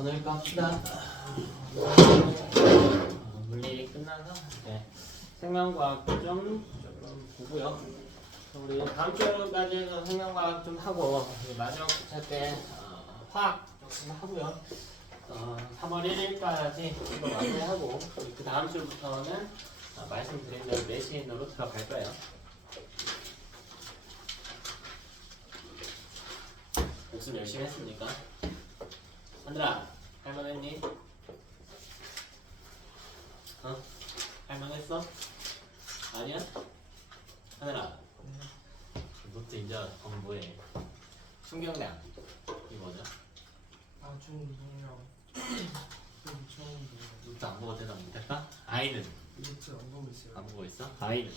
오늘 갑시다. 물리 끝나서 이제 생명과학 좀 보고요. 우리 다음 주까지는 생명과학 좀 하고 마지막 주차 때 화학 좀 하고요. 3월 1일까지 이거 마무리하고 그 다음 주부터는 말씀드린 대로 내신으로 들어갈 거예요. 목숨 열심히 했습니까? 하늘아, 할만했니? 할만했어? 아니야? 하늘아, 노트 이제 공부해. 충격량 이 뭐죠? 중동량 처음 노트 안 보고 대답 못할까? 아이는 노트 안 보고 있어요. 안 보고 있어? 아이는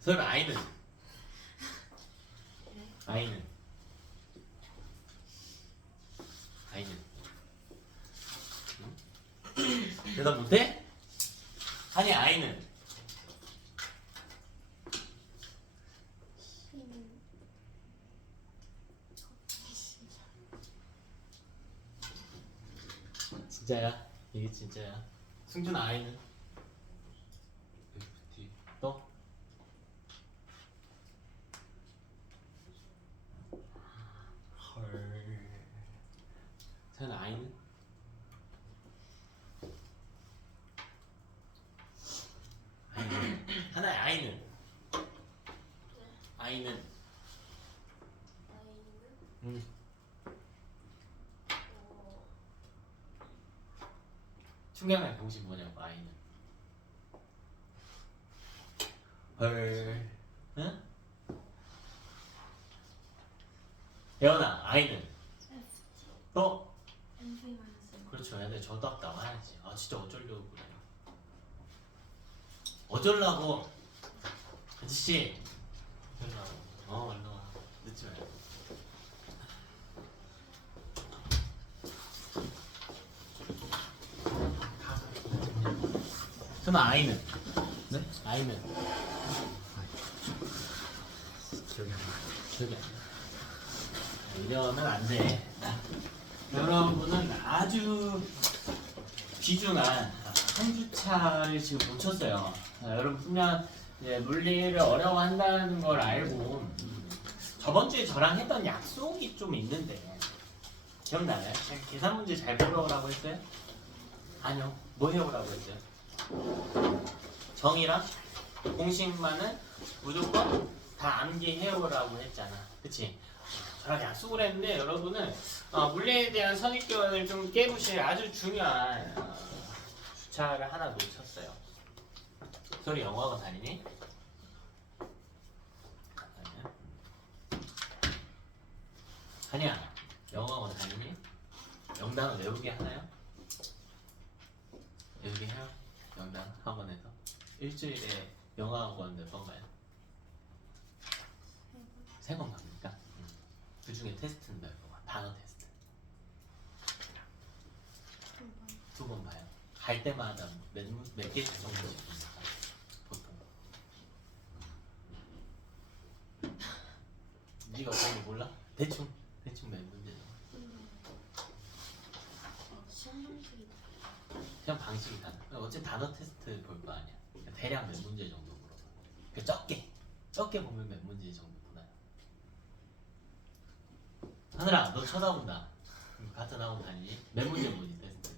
설마 아이는 아이는 응? 대답 못해? 아니 아이는 진짜야? 이게 진짜야? 승준 아이는? 또? 헐. 전 아이는? 아이는? 하나의 아이는? 아이는? 응. 충격량 공식 뭐냐고 아이는? 헐. 응? 예원아 아이는? 또? 그렇죠. 애들 저답 나와야지. 아 진짜 어쩌려고 그래. 어쩌려고? 아저씨. 어쩌려고? 얼른 와. 늦지 말고. 그럼 아이는? 네? 아이는? 기억이 안 나요. 기억이 안 나. 이러면 안 돼. 여러분은 아주 귀중한 한 주차를 지금 놓쳤어요. 여러분 분명 이제 물리를 어려워한다는 걸 알고 저번 주에 저랑 했던 약속이 좀 있는데 기억나나요? 계산 문제 잘 풀어오라고 했어요? 아니요. 뭐 해오라고 했어요? 정의랑 공식만은 무조건 다 암기해오라고 했잖아. 그치? 저랑 약속을 했는데 여러분은 물리에 대한 선입견을 좀 깨부실 아주 중요한 주차를 하나 놓쳤어요. 소리 영어학원 다니니? 아니야. 영어학원 다니니? 영단어 외우기 하나요? 외우기 해요? 영단 학원에서? 일주일에 영어학원 몇 번 가요? 3번 갑니까? 그 중에 테스트는 몇 번? 단어 테스트 2번 봐요. 갈 때마다 몇 개씩 정도씩 봅니까? 보통 네가 어떤지 몰라? 대충 몇 문제 정도? 시험 방식이 다르. 어차피 단어 테스트 볼 거 아니야. 대략 몇 문제 정도 물어봐. 그러니까 적게 보면 몇 문제 정도 보나요? 하늘아, 너 쳐다본다. 같은 학원 다니니? 몇 문제 보니 테스트?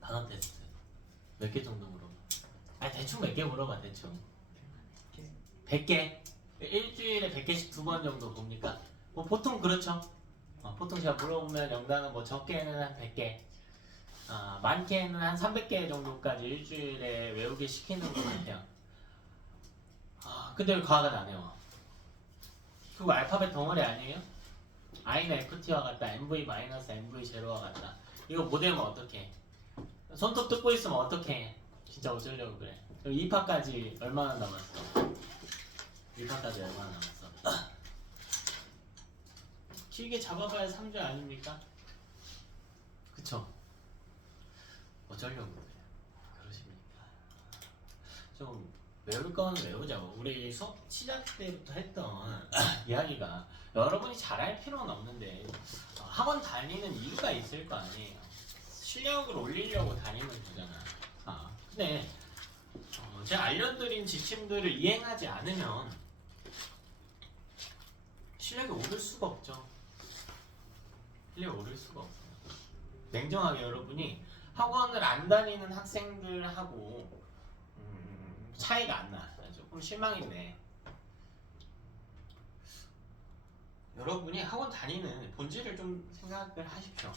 단어 테스트 몇 개 정도 물어봐? 아니 대충 몇 개 물어봐 대충. 100개? 일주일에 100개씩 2번 정도 봅니까? 뭐 보통 그렇죠. 보통 제가 물어보면 영단은 뭐 적게는 한 100개, 많게는 한 300개 정도까지 일주일에 외우게 시키는 것 같아요. 근데 왜 과학은 안 해요? 그거 알파벳 덩어리 아니에요? I는 FT와 같다, MV-MV0와 같다. 이거 못 외우면 어떡해? 손톱 뜯고 있으면 어떡해? 진짜 어쩌려고 그래? 그럼 2파까지 얼마나 남았어? 2파까지 얼마나 남았어? 길게 잡아봐야 3주 아닙니까? 그쵸? 어쩌려고 그래요? 그러십니까? 좀 외울 건 외우자고. 우리 수업 시작 때부터 했던 이야기가 여러분이 잘할 필요는 없는데 학원 다니는 이유가 있을 거 아니에요. 실력을 올리려고 다니는 거잖아. 근데 제가 알려드린 지침들을 이행하지 않으면 실력이 오를 수가 없죠. 실력이 오를 수가 없어요. 냉정하게 여러분이 학원을 안 다니는 학생들하고 차이가 안 나. 조금 실망이네. 여러분이 학원 다니는 본질을 좀 생각을 하십시오.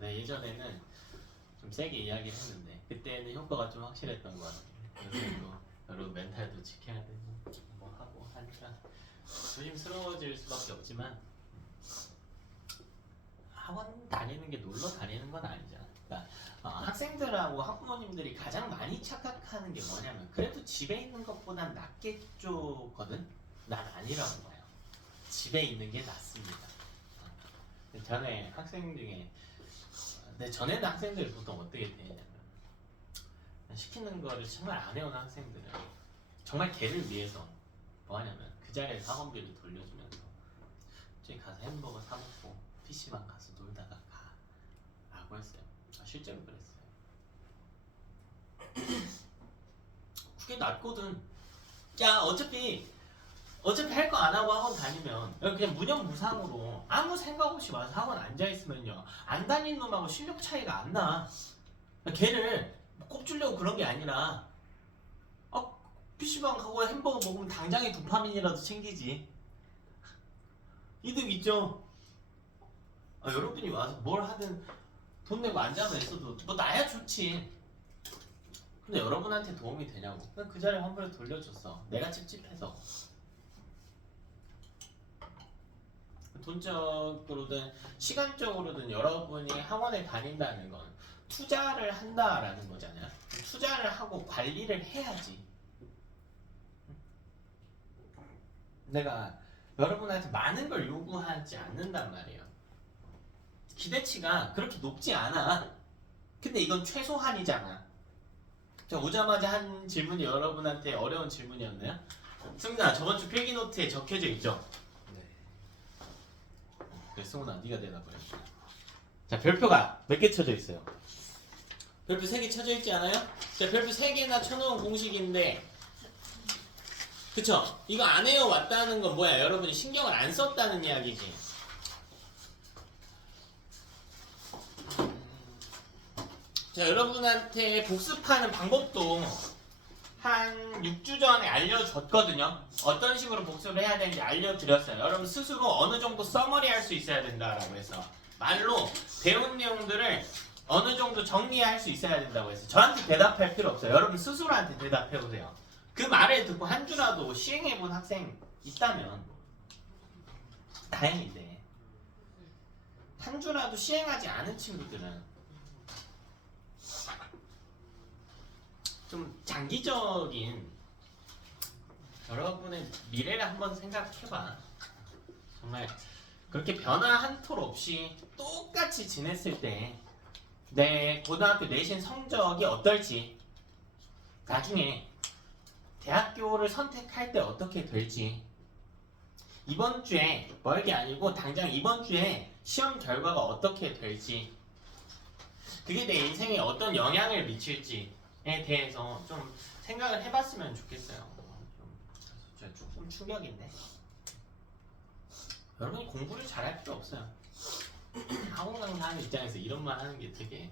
네, 예전에는 좀 세게 이야기를 했는데 그때는 효과가 좀 확실했던 것 같아요. 요즘도 여러분 멘탈도 지켜야 되고 뭐 하고 하니까 조심스러워질 수밖에 없지만 학원 다니는 게 놀러 다니는 건 아니잖아. 그러니까 학생들하고 학부모님들이 가장 많이 착각하는 게 뭐냐면 그래도 집에 있는 것보단 낫겠죠거든. 난 아니라고 봐요. 집에 있는 게 낫습니다. 전에 학생 중에 근데 전에는 학생들이 보통 어떻게 되냐면 시키는 거를 정말 안 해온 학생들은 정말 걔를 위해서 뭐 하냐면 그 자리에서 학원비를 돌려주면서 저기 가서 햄버거 사 먹고 PC방 가서 놀다가 가 라고 했어요. 실제로 그랬어요. 그게 낫거든. 야 어차피 할 거 안 하고 학원 다니면 그냥 무념무상으로 아무 생각 없이 와서 학원 앉아있으면요 안 다니는 놈하고 실력 차이가 안 나. 걔를 꼽주려고 그런 게 아니라 PC방 가고 햄버거 먹으면 당장에 도파민이라도 챙기지. 이득 있죠. 여러분이 와서 뭘 하든 돈 내고 앉아만 있어도 뭐 나야 좋지. 근데 여러분한테 도움이 되냐고. 그냥 그 자리에 환불을 돌려줬어. 내가 찝찝해서. 돈적으로든 시간적으로든 여러분이 학원에 다닌다는 건 투자를 한다라는 거잖아요. 투자를 하고 관리를 해야지. 내가 여러분한테 많은 걸 요구하지 않는단 말이에요. 기대치가 그렇게 높지 않아. 근데 이건 최소한이잖아. 자, 오자마자 한 질문이 여러분한테 어려운 질문이었나요? 승준아, 저번 주 필기노트에 적혀져 있죠? 그래, 승훈아, 네가 대답을 해. 자, 별표가 몇 개 쳐져 있어요? 별표 3개 쳐져 있지 않아요? 자, 별표 3개나 쳐놓은 공식인데 그쵸? 이거 안 외워왔다는 건 뭐야? 여러분이 신경을 안 썼다는 이야기지. 자, 여러분한테 복습하는 방법도 한 6주 전에 알려줬거든요. 어떤 식으로 복습을 해야 되는지 알려드렸어요. 여러분 스스로 어느 정도 서머리 할 수 있어야 된다라고 해서 말로 배운 내용들을 어느 정도 정리할 수 있어야 된다고 해서 저한테 대답할 필요 없어요. 여러분 스스로한테 대답해보세요. 그 말을 듣고 한 주라도 시행해본 학생 있다면 다행인데 한 주라도 시행하지 않은 친구들은 좀 장기적인 여러분의 미래를 한번 생각해봐. 정말 그렇게 변화 한 톨 없이 똑같이 지냈을 때 내 고등학교 내신 성적이 어떨지, 나중에 대학교를 선택할 때 어떻게 될지, 이번 주에 멀게 아니고 당장 이번 주에 시험 결과가 어떻게 될지, 그게 내 인생에 어떤 영향을 미칠지에 대해서 좀 생각을 해봤으면 좋겠어요. 좀 조금 충격인데 여러분이 공부를 잘할 필요 없어요. 학원 강사하는 입장에서 이런 말 하는 게 되게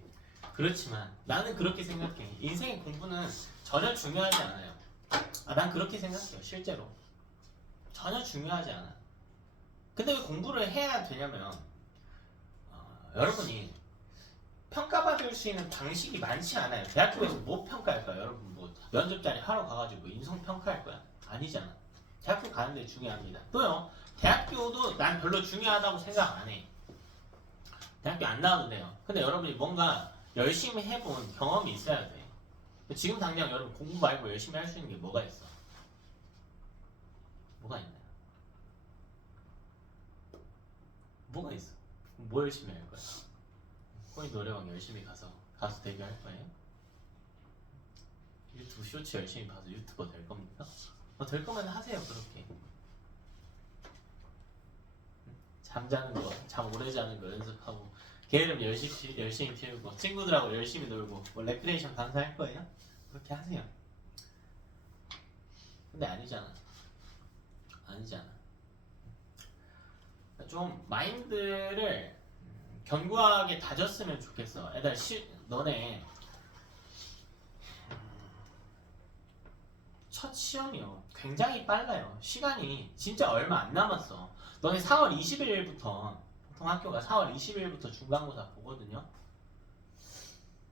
그렇지만 나는 그렇게 생각해. 인생의 공부는 전혀 중요하지 않아요. 난 그렇게 생각해요. 실제로 전혀 중요하지 않아. 근데 왜 공부를 해야 되냐면 여러분이 평가받을 수 있는 방식이 많지 않아요. 대학교에서 뭐 평가할까요? 여러분 뭐 면접자리 하러 가가지고 인성 평가할 거야? 아니잖아. 대학교 가는 데 중요합니다. 또요, 대학교도 난 별로 중요하다고 생각 안 해. 대학교 안 나와도 돼요. 근데 여러분이 뭔가 열심히 해본 경험이 있어야 돼. 지금 당장 여러분 공부 말고 열심히 할 수 있는 게 뭐가 있어? 뭐가 있나요? 뭐가 있어? 뭐 열심히 할 거야? 코인 노래방 열심히 가서 가수 데뷔할 거예요? 유튜브 쇼츠 열심히 봐서 유튜버 될 겁니까? 될 거면 하세요 그렇게. 잠자는 거, 잠 오래 자는 거 연습하고 게으름 열심히 피우고 친구들하고 열심히 놀고 뭐 레크레이션 강사할 거예요? 그렇게 하세요. 근데 아니잖아. 좀 마인드를 견고하게 다졌으면 좋겠어. 애들 너네 첫 시험이요. 굉장히 빨라요. 시간이 진짜 얼마 안 남았어. 너네 4월 20일부터 보통 학교가 4월 20일부터 중간고사 보거든요.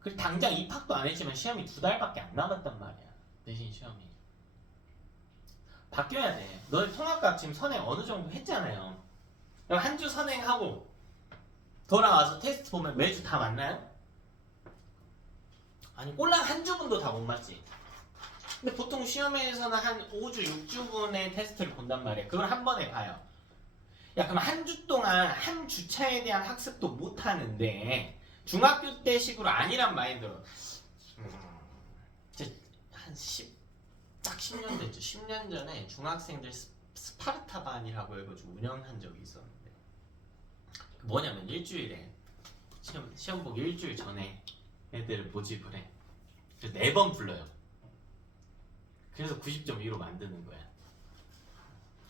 그리고 당장 입학도 안 했지만 시험이 2달밖에 안 남았단 말이야. 내신 시험이. 바뀌어야 돼. 너네 통합과 지금 선행 어느 정도 했잖아요. 그럼 한 주 선행하고 돌아와서 테스트 보면 매주 다 맞나요? 아니 꼴랑 한 주분도 다 못 맞지. 근데 보통 시험에서는 한 5주, 6주분의 테스트를 본단 말이야. 그걸 한 번에 봐요. 야 그럼 한 주 동안 한 주차에 대한 학습도 못 하는데 중학교 때 식으로 아니란 마인드로 이제 딱 10년 됐죠. 10년 전에 중학생들 스파르타반이라고 해가지고 운영한 적이 있었는데 뭐냐면 일주일에 시험 보기 일주일 전에 애들을 모집을 해. 그래서 4번 불러요. 그래서 90.2로 만드는 거야.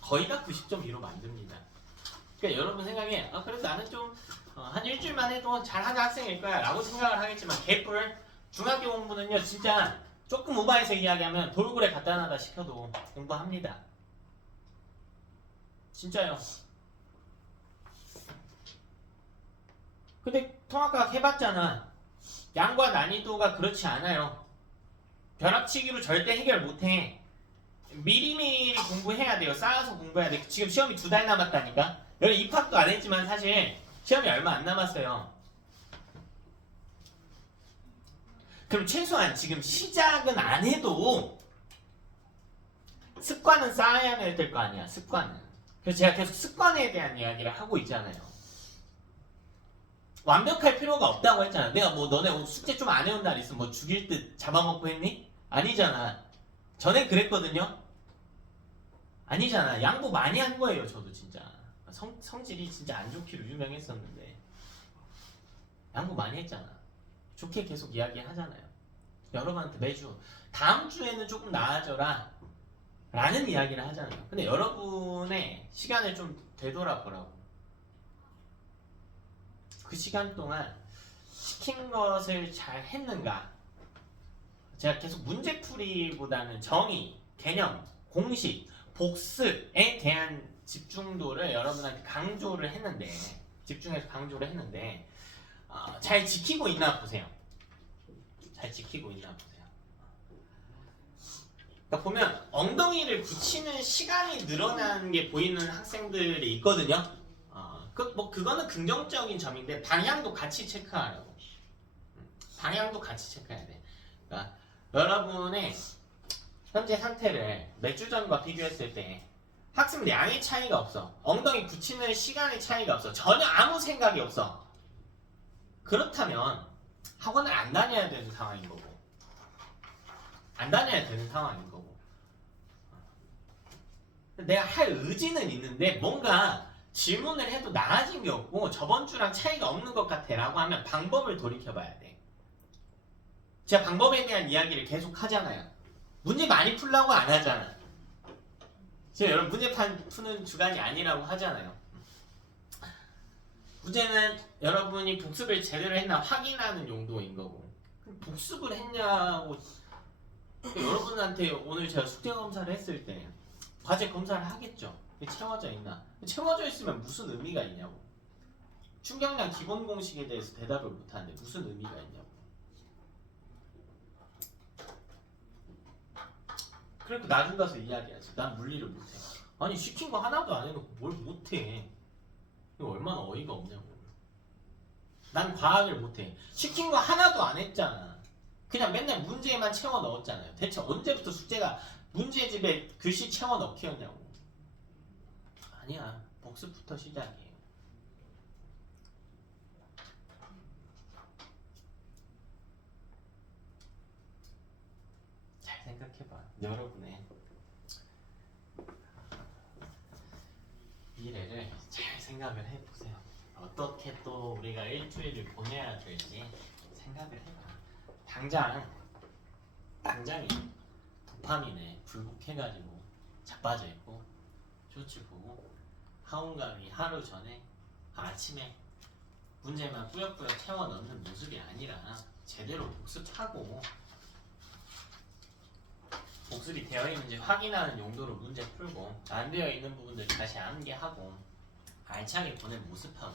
거의 다 90.2로 만듭니다. 그러니까 여러분 생각에 그래도 나는 좀 한 일주일만 해도 잘하는 학생일 거야 라고 생각을 하겠지만 개뿔. 중학교 공부는요 진짜 조금 오바해서 이야기하면 돌고래 갖다 놔다 시켜도 공부합니다. 진짜요. 근데 통합과학 해봤잖아. 양과 난이도가 그렇지 않아요. 벼락치기로 절대 해결 못해. 미리미리 공부해야 돼요. 쌓아서 공부해야 돼. 지금 시험이 2달 남았다니까. 여기 입학도 안 했지만 사실 시험이 얼마 안 남았어요. 그럼 최소한 지금 시작은 안 해도 습관은 쌓아야 될 거 아니야. 습관은. 그래서 제가 계속 습관에 대한 이야기를 하고 있잖아요. 완벽할 필요가 없다고 했잖아. 내가 뭐 너네 숙제 좀 안 해온 날 있으면 뭐 죽일 듯 잡아먹고 했니? 아니잖아. 전에 그랬거든요. 아니잖아. 양보 많이 한 거예요. 저도 진짜 성질이 진짜 안 좋기로 유명했었는데 양보 많이 했잖아. 좋게 계속 이야기하잖아요. 여러분한테 매주 다음 주에는 조금 나아져라 라는 이야기를 하잖아요. 근데 여러분의 시간을 좀 되돌아보라고. 그 시간 동안 시킨 것을 잘 했는가? 제가 계속 문제풀이보다는 정의, 개념, 공식, 복습에 대한 집중도를 여러분한테 강조를 했는데 집중해서 강조를 했는데 잘 지키고 있나 보세요. 잘 지키고 있나 보세요. 그러니까 보면 엉덩이를 붙이는 시간이 늘어나는 게 보이는 학생들이 있거든요. 그거는 긍정적인 점인데 방향도 같이 체크하라고. 방향도 같이 체크해야 돼. 그러니까 여러분의 현재 상태를 몇 주 전과 비교했을 때 학습량의 차이가 없어. 엉덩이 붙이는 시간의 차이가 없어. 전혀 아무 생각이 없어. 그렇다면 학원을 안 다녀야 되는 상황인 거고 안 다녀야 되는 상황인 거고 내가 할 의지는 있는데 뭔가 질문을 해도 나아진 게 없고 저번 주랑 차이가 없는 것 같아 라고 하면 방법을 돌이켜봐야 돼. 제가 방법에 대한 이야기를 계속 하잖아요. 문제 많이 풀라고 안 하잖아. 지금 여러분 문제 푸는 주간이 아니라고 하잖아요. 문제는 여러분이 복습을 제대로 했나 확인하는 용도인 거고 복습을 했냐고 여러분한테 오늘 제가 숙제 검사를 했을 때 과제 검사를 하겠죠. 채워져 있나? 채워져 있으면 무슨 의미가 있냐고. 충격량 기본 공식에 대해서 대답을 못하는데 무슨 의미가 있냐고. 그러니까 나중 가서 이야기하지. 난 물리를 못해. 아니 시킨 거 하나도 안 해놓고 뭘 못해. 이거 얼마나 어이가 없냐고. 난 과학을 못해. 시킨 거 하나도 안 했잖아. 그냥 맨날 문제만 채워 넣었잖아요. 대체 언제부터 숙제가 문제집에 글씨 채워 넣기였냐고. 아니야. 복습부터 시작이에요. 잘 생각해봐. 여러분의 미래를 잘 생각을 해보세요. 어떻게 또 우리가 일주일을 보내야 될지 생각을 해봐. 당장이 도파민에 굴복해가지고 자빠져 있고 쇼츠 보고 하온감이 하루 전에 아침에 문제만 꾸역꾸역 채워 넣는 모습이 아니라 제대로 복습하고 복습이 되어 있는지 확인하는 용도로 문제 풀고 안 되어 있는 부분들 다시 암기하고 알차게 보낸 모습하고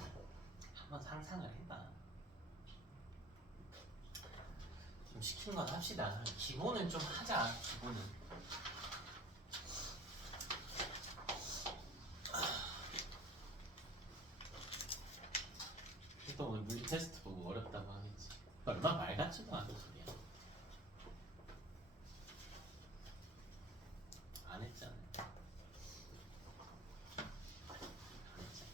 한번 상상을 해봐. 좀 시킨 건 합시다. 기본은 좀 하자. 기본은. 또 오늘 물리 테스트 보고 어렵다고 하겠지. 얼마나 말 같지도 않은 소리야. 안 했잖아. 안 했잖아.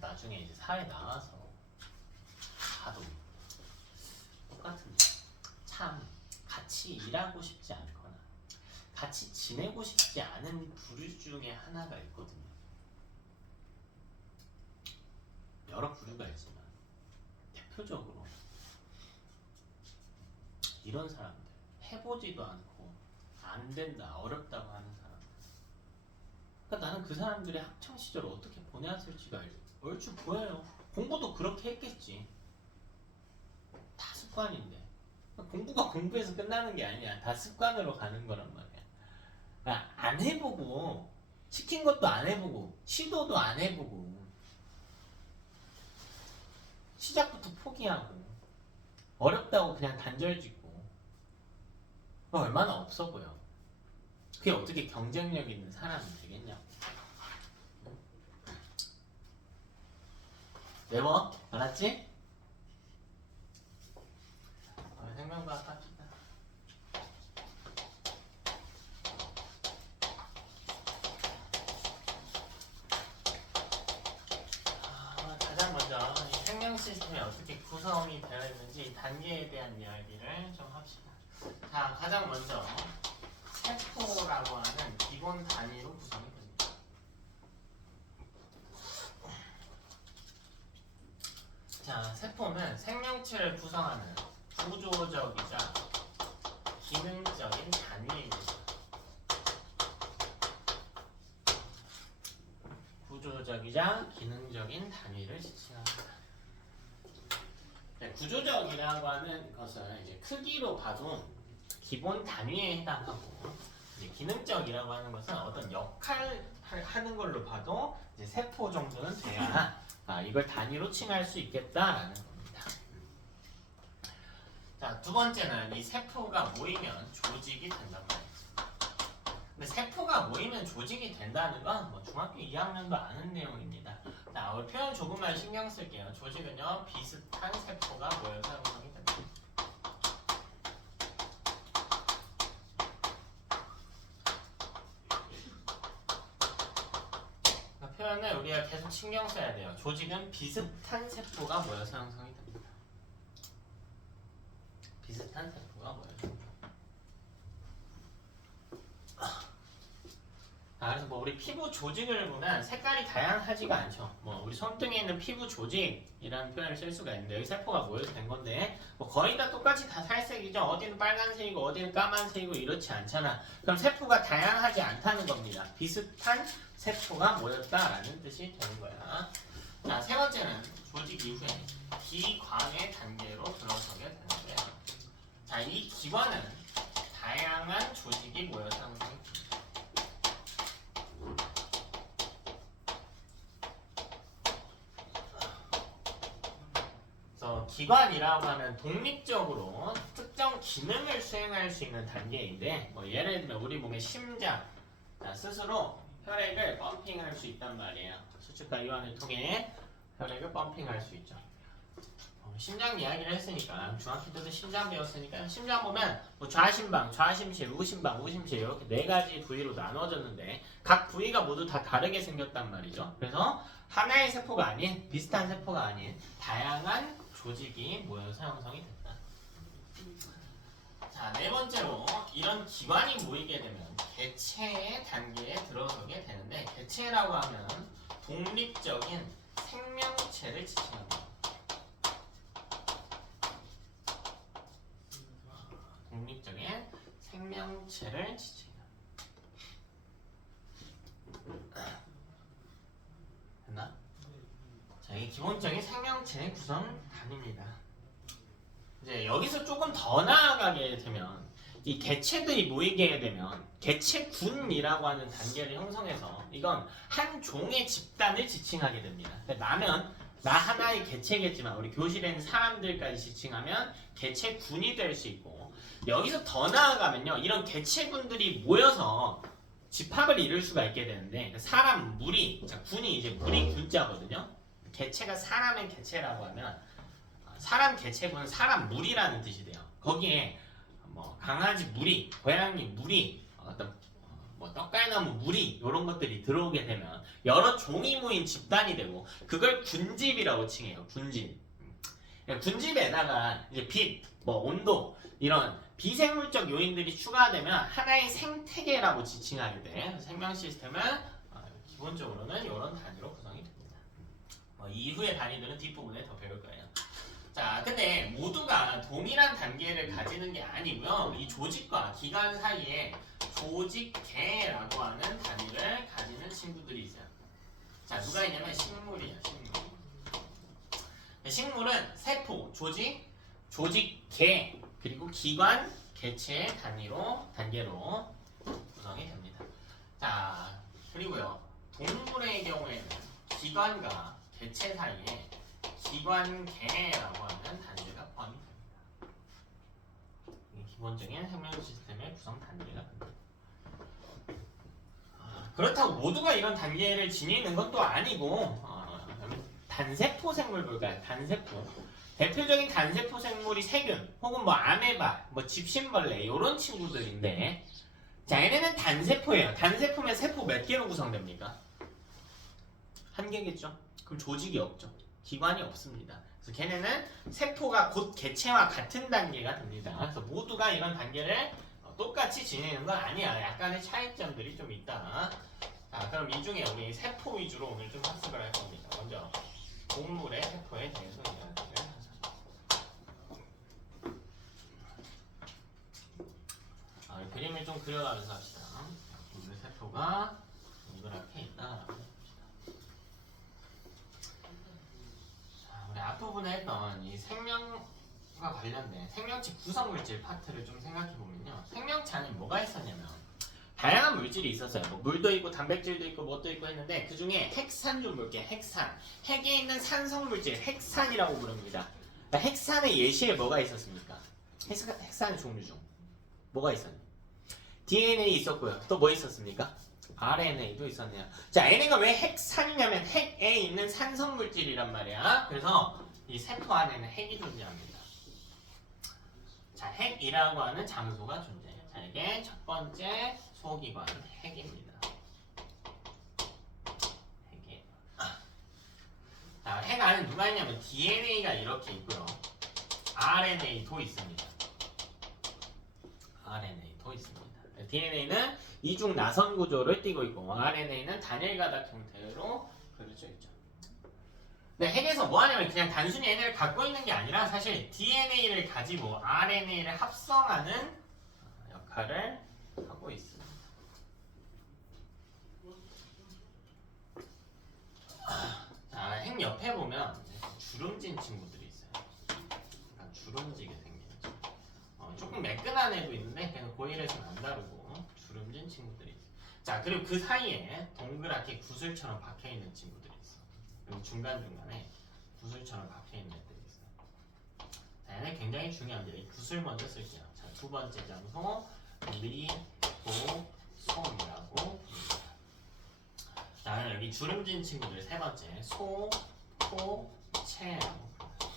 나중에 이제 사회 나와서 봐도 똑같은데 참 같이 일하고 싶지 않거나 같이 지내고 싶지 않은 부류 중에 하나가 있거든요. 여러 부류가 있지만 대표적으로 이런 사람들, 해보지도 않고 안 된다, 어렵다고 하는 사람들. 그러니까 나는 그 사람들의 학창 시절을 어떻게 보내왔을지가 얼추 보여요. 공부도 그렇게 했겠지. 다 습관인데. 공부가 공부에서 끝나는 게 아니야. 다 습관으로 가는 거란 말이야. 그러니까 안 해보고, 시킨 것도 안 해보고, 시도도 안 해보고, 시작부터 포기하고, 어렵다고 그냥 단절 짓고, 얼마나 없어 보여. 그게 어떻게 경쟁력 있는 사람이 되겠냐고. 외워? 알았지? 생명과학 합시다. 가장 먼저 이 생명 시스템이 어떻게 구성이 되어 있는지 단계에 대한 이야기를 좀 합시다. 자, 가장 먼저 세포라고 하는 기본 단위로 구성이 됩니다. 자, 세포는 생명체를 구성하는 구조적이자 기능적인 단위입니다. 구조적이자 기능적인 단위를 지칭합니다. 네, 구조적이라고 하는 것은 이제 크기로 봐도 기본 단위에 해당하고, 이제 기능적이라고 하는 것은 어떤 역할을 하는 걸로 봐도 이제 세포 정도는 돼야 이걸 단위로 칭할 수 있겠다라는 겁니다. 자, 두 번째는 이 세포가 모이면 조직이 된단 말이죠. 근데 세포가 모이면 조직이 된다는 건 뭐 중학교 2학년도 아는 내용입니다. 자, 우리 표현 조금만 신경 쓸게요. 조직은요, 비슷한 세포가 모여서 형성이 됩니다. 표현을 우리가 계속 신경 써야 돼요. 조직은 비슷한 세포가 모여서 형성이 됩니다. 비슷한 세포가 모여서. 그래서 뭐 우리 피부 조직을 보면 색깔이 다양하지가 않죠. 뭐 우리 손등에 있는 피부 조직이라는 표현을 쓸 수가 있는데 여기 세포가 모여서 된 건데 뭐 거의 다 똑같이 다 살색이죠. 어디는 빨간색이고 어디는 까만색이고 이렇지 않잖아. 그럼 세포가 다양하지 않다는 겁니다. 비슷한 세포가 모였다라는 뜻이 되는 거야. 자, 세 번째는 조직 이후에 기관의 단계로 들어서게 되는데요. 자, 이 기관은 다양한 조직이 모여서 형성됩니다. 기관이라고 하면 독립적으로 특정 기능을 수행할 수 있는 단계인데, 뭐 예를 들면 우리 몸의 심장, 스스로 혈액을 펌핑할 수 있단 말이에요. 수축과 이완을 통해 혈액을 펌핑할 수 있죠. 심장 이야기를 했으니까 중학교 때도 심장 배웠으니까 심장 보면 뭐 좌심방, 좌심실, 우심방, 우심실 이렇게 네 가지 부위로 나눠졌는데 각 부위가 모두 다 다르게 생겼단 말이죠. 그래서 하나의 세포가 아닌 비슷한 세포가 아닌 다양한 조직이 모여서 형성이 됐다. 자, 네 번째로 이런 기관이 모이게 되면 개체의 단계에 들어서게 되는데 개체라고 하면 독립적인 생명체를 지칭합니다. 독립적인 생명체를 지칭합니다. 됐나? 자, 이게 기본적인 생명체의 구성단입니다. 이제 여기서 조금 더 나아가게 되면 이 개체들이 모이게 되면 개체군이라고 하는 단계를 형성해서 이건 한 종의 집단을 지칭하게 됩니다. 나는 나 하나의 개체겠지만 우리 교실에 있는 사람들까지 지칭하면 개체군이 될 수 있고 여기서 더 나아가면요 이런 개체군들이 모여서 집합을 이룰 수가 있게 되는데 사람, 무리, 자, 군이 이제 무리 군자거든요. 개체가 사람의 개체라고 하면 사람 개체군은 사람 무리라는 뜻이 돼요. 거기에 뭐 강아지 무리, 고양이 무리, 어떤 뭐 떡갈나무 무리 이런 것들이 들어오게 되면 여러 종이 모인 집단이 되고 그걸 군집이라고 칭해요. 군집. 군집에다가 이제 빛, 뭐 온도 이런 비생물적 요인들이 추가되면 하나의 생태계라고 지칭하게 돼. 생명 시스템은 기본적으로는 이런 단위로 구성이 됩니다. 이후의 단위들은 뒷부분에 더 배울 거예요. 자, 근데 모두가 동일한 단계를 가지는 게 아니고요. 이 조직과 기관 사이에 조직계라고 하는 단위를 가지는 친구들이 있어요. 자, 누가 있냐면 식물이에요. 식물. 식물은 세포, 조직, 조직계, 그리고 기관, 개체 단계로 구성이 됩니다. 자, 그리고요. 동물의 경우에는 기관과 개체 사이에 기관계라고 하는 단계가 포함이 됩니다. 이게 기본적인 생명 시스템의 구성 단계가 됩니다. 그렇다고 모두가 이런 단계를 지니는 건 또 아니고 단세포 생물 볼까요? 단세포. 대표적인 단세포 생물이 세균 혹은 뭐 아메바, 뭐 집신벌레 이런 친구들인데 자, 얘네는 단세포예요. 단세포면 세포 몇 개로 구성됩니까? 한 개겠죠? 그럼 조직이 없죠. 기관이 없습니다. 그래서 걔네는 세포가 곧 개체와 같은 단계가 됩니다. 그래서 모두가 이런 단계를 똑같이 지내는 건 아니야. 약간의 차이점들이 좀 있다. 자, 그럼 이 중에 우리 세포 위주로 오늘 좀 학습을 할 겁니다. 먼저 동물의 세포에 대해서 이야기를 하자. 그림을 좀 그려가면서 합시다. 동물 세포가 동그랗게 있다라고. 우리 앞부분에 했던 이 생명과 관련된 생명체 구성물질 파트를 좀 생각해보면요. 생명체 안에 뭐가 있었냐면 다양한 물질이 있었어요. 뭐 물도 있고 단백질도 있고 뭣도 있고 했는데 그 중에 핵산 좀 볼게요. 핵산. 핵에 있는 산성물질 핵산이라고 부릅니다. 그러니까 핵산의 예시에 뭐가 있었습니까? 핵산 종류 중 뭐가 있었나요? DNA 있었고요. 또 뭐 있었습니까? RNA도 있었네요. 자, 얘네가 왜 핵산이냐면 핵에 있는 산성물질이란 말이야. 그래서 이 세포 안에는 핵이 존재합니다. 자, 핵이라고 하는 장소가 존재해요. 자, 이게 첫 번째 소기관 핵입니다. 핵이에요. 자, 핵 안에 누가 있냐면 DNA가 이렇게 있고요. RNA도 있습니다. RNA도 있습니다. DNA는 이중 나선 구조를 띠고 있고 RNA는 단일 가닥 형태로 그려져 있죠. 근데 핵에서 뭐 하냐면 그냥 단순히 얘네를 갖고 있는 게 아니라 사실 DNA를 가지고 RNA를 합성하는 역할을 하고 있습니다. 자, 핵 옆에 보면 주름진 친구들이 있어요. 약간 주름지게 생긴 조금 매끈한 애도 있는데 그냥 고일에서는 안 다루고 주름진 친구들이 있어요. 자, 그리고 그 사이에 동그랗게 구슬처럼 박혀있는 친구들이 있어. 그리고 중간중간에 구슬처럼 박혀있는 애들이 있어요. 자, 얘네 굉장히 중요합니다. 이 구슬 먼저 쓸게요. 자, 두 번째 장소 리보솜이라고 부릅니다. 자, 여기 주름진 친구들 세 번째 소, 토, 체라고 부릅니다.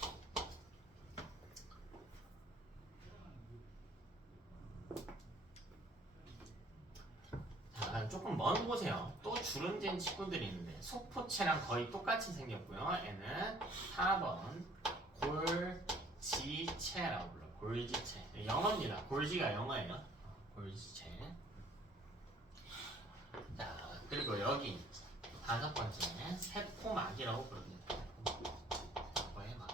주름진 친구들이 있는데 소포체랑 거의 똑같이 생겼고요. 얘는 4번 골지체라고 불러요. 골지체. 영어입니다. 골지가 영어예요. 골지체. 자, 그리고 여기 5번째 세포막이라고 부릅니다. 세포의 막.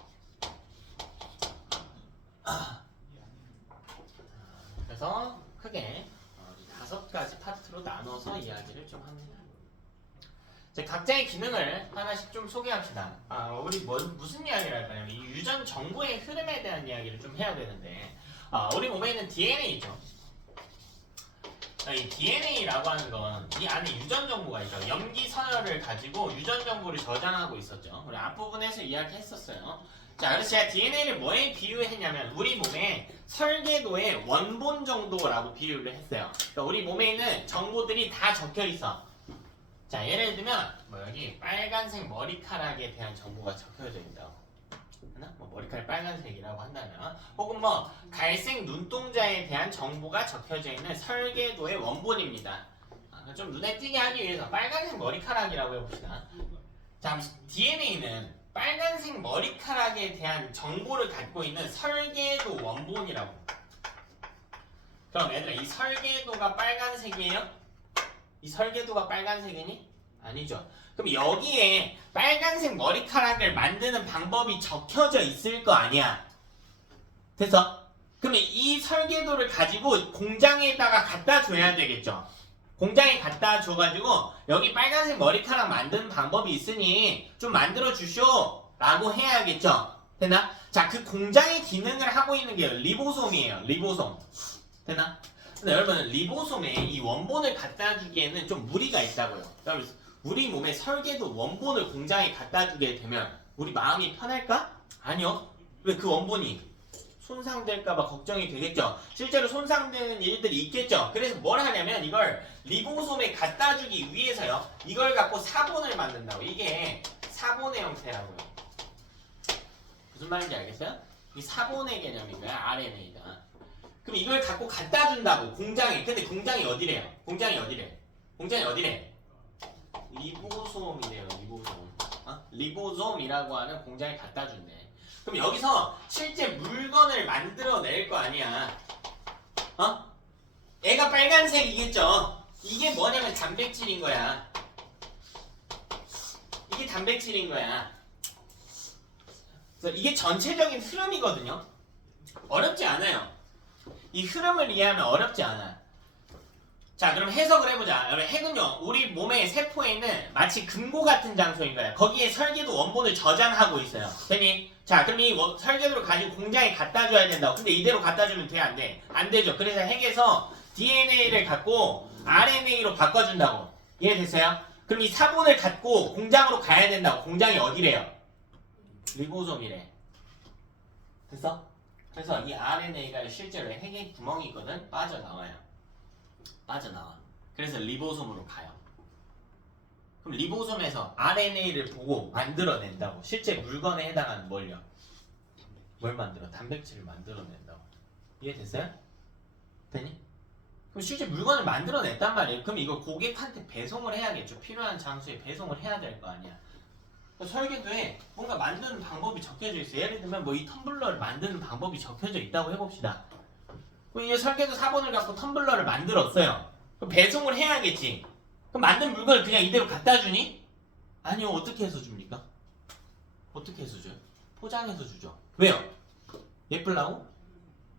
그래서 크게 5가지 파트로 나눠서 이야기를 좀 합니다. 이제 각자의 기능을 하나씩 좀 소개합시다. 우리 무슨 이야기를 할까요? 이 유전 정보의 흐름에 대한 이야기를 좀 해야 되는데, 우리 몸에 있는 DNA죠. 이 DNA라고 하는 건 이 안에 유전 정보가 있죠. 염기 서열을 가지고 유전 정보를 저장하고 있었죠. 우리 앞부분에서 이야기했었어요. 자, 그래서 제가 DNA를 뭐에 비유했냐면 우리 몸의 설계도의 원본 정도라고 비유를 했어요. 그러니까 우리 몸에 있는 정보들이 다 적혀 있어. 자, 예를 들면 뭐 여기 빨간색 머리카락에 대한 정보가 적혀져 있다고. 뭐 머리카락 빨간색이라고 한다면, 혹은 뭐 갈색 눈동자에 대한 정보가 적혀져 있는 설계도의 원본입니다. 좀 눈에 띄게 하기 위해서 빨간색 머리카락이라고 해봅시다. 자, DNA는 빨간색 머리카락에 대한 정보를 갖고 있는 설계도 원본이라고. 그럼 얘들아, 이 설계도가 빨간색이에요? 이 설계도가 빨간색이니? 아니죠. 그럼 여기에 빨간색 머리카락을 만드는 방법이 적혀져 있을 거 아니야. 됐어? 그러면 이 설계도를 가지고 공장에다가 갖다 줘야 되겠죠. 공장에 갖다 줘가지고 여기 빨간색 머리카락 만드는 방법이 있으니 좀 만들어 주쇼 라고 해야겠죠. 되나? 자, 그 공장의 기능을 하고 있는 게 리보솜이에요. 리보솜. 되나? 근데 여러분, 리보솜에 이 원본을 갖다 주기에는 좀 무리가 있다고요. 그러니까 우리 몸의 설계도 원본을 공장에 갖다 주게 되면 우리 마음이 편할까? 아니요. 왜? 그 원본이 손상될까봐 걱정이 되겠죠. 실제로 손상되는 일들이 있겠죠. 그래서 뭘 하냐면 이걸 리보솜에 갖다 주기 위해서요, 이걸 갖고 사본을 만든다고. 이게 사본의 형태라고요. 무슨 말인지 알겠어요? 이 사본의 개념인 거야. RNA가. 그럼 이걸 갖고 갖다 준다고 공장에. 근데 공장이 어디래요? 공장이 어디래? 공장이 어디래? 리보솜이래요. 리보솜. 리보솜이라고 하는 공장에 갖다 준대. 그럼 여기서 실제 물건을 만들어낼 거 아니야. 애가 빨간색이겠죠. 이게 뭐냐면 단백질인 거야. 이게 단백질인 거야. 그래서 이게 전체적인 흐름이거든요. 어렵지 않아요. 이 흐름을 이해하면 어렵지 않아. 자, 그럼 해석을 해보자. 여러분, 핵은요, 우리 몸의 세포에 있는 마치 금고 같은 장소인 거야. 거기에 설계도 원본을 저장하고 있어요. 되니? 자, 그럼 이 설계도를 가지고 공장에 갖다 줘야 된다고. 근데 이대로 갖다 주면 돼, 안 돼? 안 되죠. 그래서 핵에서 DNA를 갖고 RNA로 바꿔준다고. 이해됐어요? 그럼 이 사본을 갖고 공장으로 가야 된다고. 공장이 어디래요? 리보솜이래. 됐어? 그래서 이 RNA가 실제로 핵의 구멍이 있거든? 빠져나와요. 빠져나와. 그래서 리보솜으로 가요. 그럼 리보솜에서 RNA를 보고 만들어낸다고. 실제 물건에 해당하는 뭘요? 뭘 만들어? 단백질을 만들어낸다고. 이해됐어요? 되니? 그럼 실제 물건을 만들어냈단 말이에요. 그럼 이거 고객한테 배송을 해야겠죠. 필요한 장소에 배송을 해야 될 거 아니야. 설계도에 뭔가 만드는 방법이 적혀져 있어요. 예를 들면 뭐 이 텀블러를 만드는 방법이 적혀져 있다고 해봅시다. 그럼 이제 설계도 사본을 갖고 텀블러를 만들었어요. 그럼 배송을 해야겠지. 그럼 만든 물건을 그냥 이대로 갖다 주니? 아니요. 어떻게 해서 줍니까? 어떻게 해서 줘요? 포장해서 주죠. 왜요? 예쁘려고?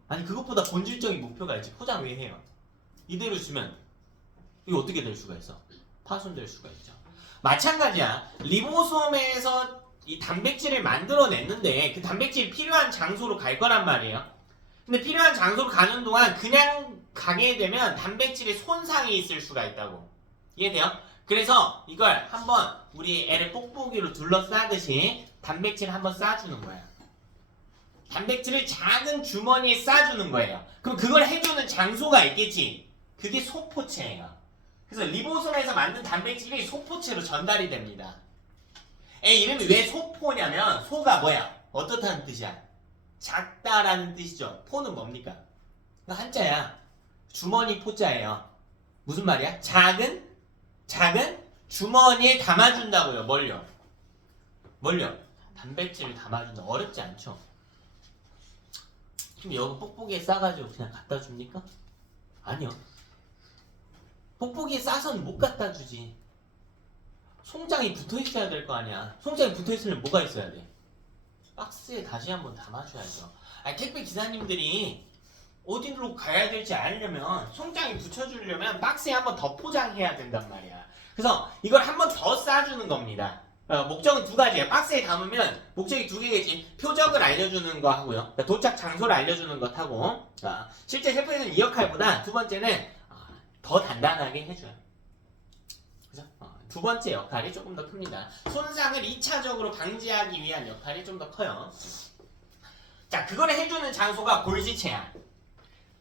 아니, 그것보다 본질적인 목표가 있지. 포장 왜 해요? 이대로 주면 이거 어떻게 될 수가 있어? 파손될 수가 있죠. 마찬가지야. 리보솜에서 이 단백질을 만들어냈는데 그 단백질이 필요한 장소로 갈 거란 말이에요. 근데 필요한 장소로 가는 동안 그냥 가게 되면 단백질에 손상이 있을 수가 있다고. 이해돼요? 그래서 이걸 한번 우리 애를 뽁뽁이로 둘러싸듯이 단백질 한번 싸주는 거야. 단백질을 작은 주머니에 싸주는 거예요. 그럼 그걸 해주는 장소가 있겠지. 그게 소포체예요. 그래서 리보솜에서 만든 단백질이 소포체로 전달이 됩니다. 애 이름이 왜 소포냐면 소가 뭐야? 어떻다는 뜻이야? 작다라는 뜻이죠. 포는 뭡니까? 한자야. 주머니 포자예요. 무슨 말이야? 작은 주머니에 담아준다고요. 뭘요? 단백질을 담아준다. 어렵지 않죠? 그럼 여기 뽁뽁이에 싸가지고 그냥 갖다 줍니까? 아니요. 뽁뽁이에 싸서는 못 갖다 주지. 송장이 붙어 있어야 될 거 아니야. 송장이 붙어 있으면 뭐가 있어야 돼? 박스에 다시 한번 담아줘야죠. 아니, 택배 기사님들이 어디로 가야 될지 알려면 송장이 붙여주려면 박스에 한번 더 포장해야 된단 말이야. 그래서 이걸 한번 더 싸주는 겁니다. 목적은 두 가지예요. 박스에 담으면 목적이 두 개겠지. 표적을 알려주는 거 하고요. 그러니까 도착 장소를 알려주는 것 하고, 실제 셰프에서는 이 역할보다 두 번째는 더 단단하게 해줘요. 그죠? 두 번째 역할이 조금 더 큽니다. 손상을 2차적으로 방지하기 위한 역할이 좀 더 커요. 자, 그거를 해주는 장소가 골지체야.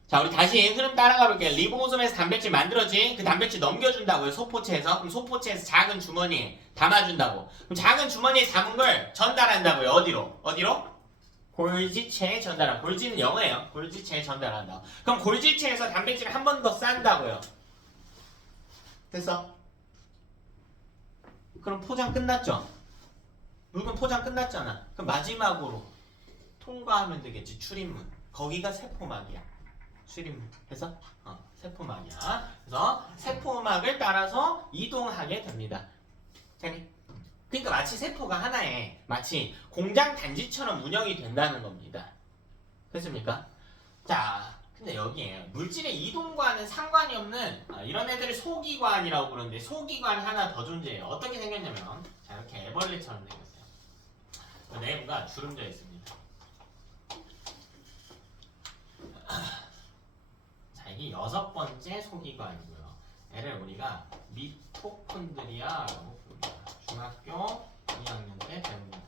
자, 우리 다시 흐름 따라가 볼게요. 리보솜에서 단백질 만들어진 그 단백질 넘겨준다고요. 소포체에서. 그럼 소포체에서 작은 주머니에 담아준다고. 그럼 작은 주머니에 담은 걸 전달한다고요. 어디로? 골지체에 전달한다. 골지는 영어예요. 골지체에 전달한다. 그럼 골지체에서 단백질을 한 번 더 싼다고요. 됐어? 그럼 포장 끝났죠? 물건 포장 끝났잖아. 그럼 마지막으로 통과하면 되겠지. 출입문. 거기가 세포막이야. 출입문. 그래서 세포막이야. 그래서 세포막을 따라서 이동하게 됩니다. 됐니? 그러니까 마치 세포가 하나의 마치 공장 단지처럼 운영이 된다는 겁니다. 됐습니까? 자, 근데 여기에 물질의 이동과는 상관이 없는 이런 애들을 소기관이라고 부르는데 소기관이 하나 더 존재해요. 어떻게 생겼냐면 자, 이렇게 애벌레처럼 생겼어요. 그 내부가 주름져 있습니다. 자, 이게 6번째 소기관이고요. 얘를 우리가 미토콘드리아라고 부릅니다. 중학교 2학년 때 배웁니다.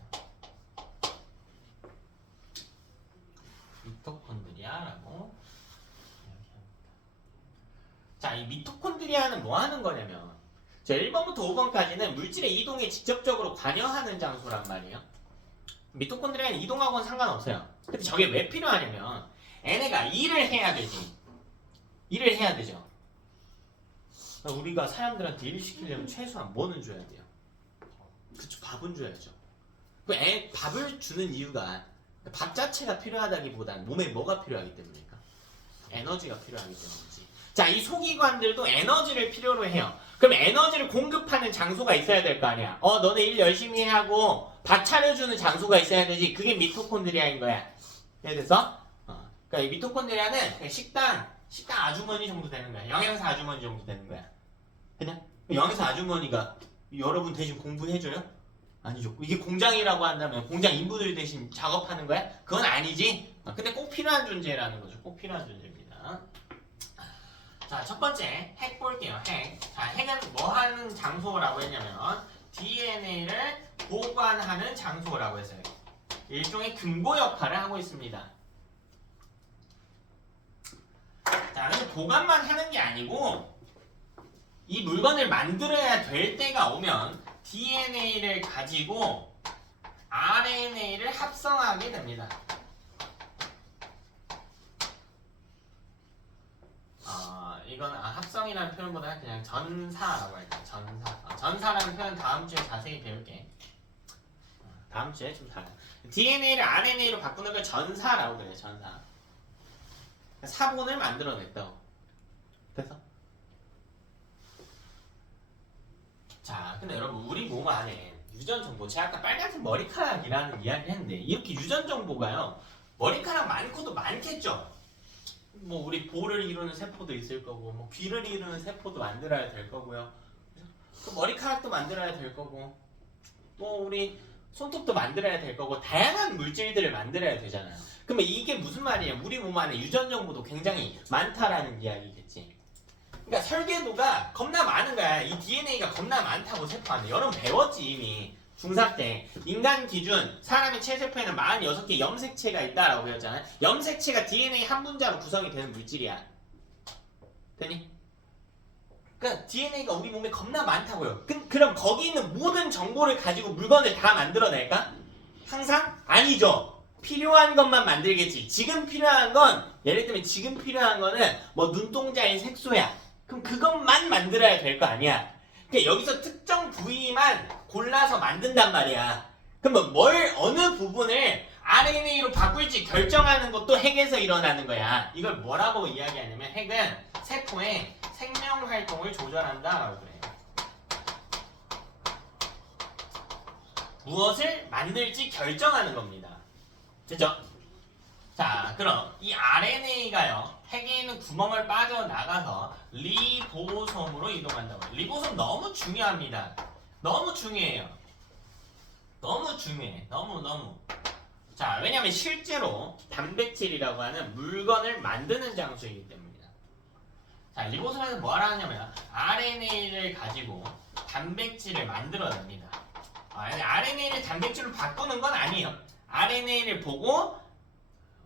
미토콘드리아라고. 자, 이 미토콘드리아는 뭐 하는 거냐면, 자, 1번부터 5번까지는 물질의 이동에 직접적으로 관여하는 장소란 말이에요. 미토콘드리아는 이동하고는 상관없어요. 근데 저게 왜 필요하냐면, 얘네가 일을 해야 되지. 일을 해야 되죠. 우리가 사람들한테 일을 시키려면 최소한 뭐는 줘야 돼요? 그쵸, 밥은 줘야죠. 밥을 주는 이유가 밥 자체가 필요하다기보단 몸에 뭐가 필요하기 때문일까? 에너지가 필요하기 때문이지. 자, 이 소기관들도 에너지를 필요로 해요. 그럼 에너지를 공급하는 장소가 있어야 될 거 아니야. 너네 일 열심히 하고 밥 차려주는 장소가 있어야 되지. 그게 미토콘드리아인 거야. 이해됐어? 그러니까 이 미토콘드리아는 그냥 식당 아주머니 정도 되는 거야. 영양사 아주머니 정도 되는 거야. 그냥 영양사 아주머니가 여러분 대신 공부해줘요? 아니죠. 이게 공장이라고 한다면 공장 인부들 대신 작업하는 거야? 그건 아니지. 근데 꼭 필요한 존재라는 거죠. 꼭 필요한 존재입니다. 자, 첫 번째 핵 볼게요. 핵. 자, 핵은 뭐 하는 장소라고 했냐면 DNA를 보관하는 장소라고 했어요. 일종의 금고 역할을 하고 있습니다. 자, 근데 보관만 하는 게 아니고 이 물건을 만들어야 될 때가 오면 DNA를 가지고 RNA를 합성하게 됩니다. 이건 합성이라는 표현보다는 그냥 전사라고 할게요. 전사라는 표현 다음 주에 자세히 배울게. 다음 주에 좀 달라요. DNA를 RNA로 바꾸는 걸 전사라고 그래요. 전사. 사본을 만들어냈다고. 됐어? 자, 근데 여러분 우리 몸 안에 유전 정보, 제가 아까 빨간색 머리카락이라는 이야기를 했는데 이렇게 유전 정보가요. 머리카락 많고도 많겠죠. 뭐 우리 볼을 이루는 세포도 있을 거고, 뭐 귀를 이루는 세포도 만들어야 될 거고요. 또 머리카락도 만들어야 될 거고, 뭐 우리 손톱도 만들어야 될 거고, 다양한 물질들을 만들어야 되잖아요. 그러면 이게 무슨 말이에요? 우리 몸 안에 유전 정보도 굉장히 많다라는 이야기겠지. 그러니까 설계도가 겁나 많은 거야. 이 DNA가 겁나 많다고 세포 안에. 여러분 배웠지 이미. 중3 때 인간 기준 사람의 체세포에는 46개 염색체가 있다라고 배웠잖아요. 염색체가 DNA 한 분자로 구성이 되는 물질이야. 되니? 그러니까 DNA가 우리 몸에 겁나 많다고요. 그럼 거기 있는 모든 정보를 가지고 물건을 다 만들어낼까? 항상? 아니죠. 필요한 것만 만들겠지. 지금 필요한 건, 예를 들면 지금 필요한 거는 뭐 눈동자의 색소야. 그럼 그것만 만들어야 될 거 아니야. 그러니까 여기서 특정 부위만 골라서 만든단 말이야. 그러면 어느 부분을 RNA로 바꿀지 결정하는 것도 핵에서 일어나는 거야. 이걸 뭐라고 이야기하냐면 핵은 세포의 생명 활동을 조절한다라고 그래요. 무엇을 만들지 결정하는 겁니다. 됐죠? 자, 그럼 이 RNA가요. 핵에 있는 구멍을 빠져나가서 리보솜으로 이동한다고 해요. 리보솜 너무 중요합니다. 너무 중요해요. 너무 중요해. 너무. 자, 왜냐면 실제로 단백질이라고 하는 물건을 만드는 장소이기 때문이다. 자, 리보솜에서 뭘 하냐면 RNA를 가지고 단백질을 만들어냅니다. RNA를 단백질로 바꾸는 건 아니에요. RNA를 보고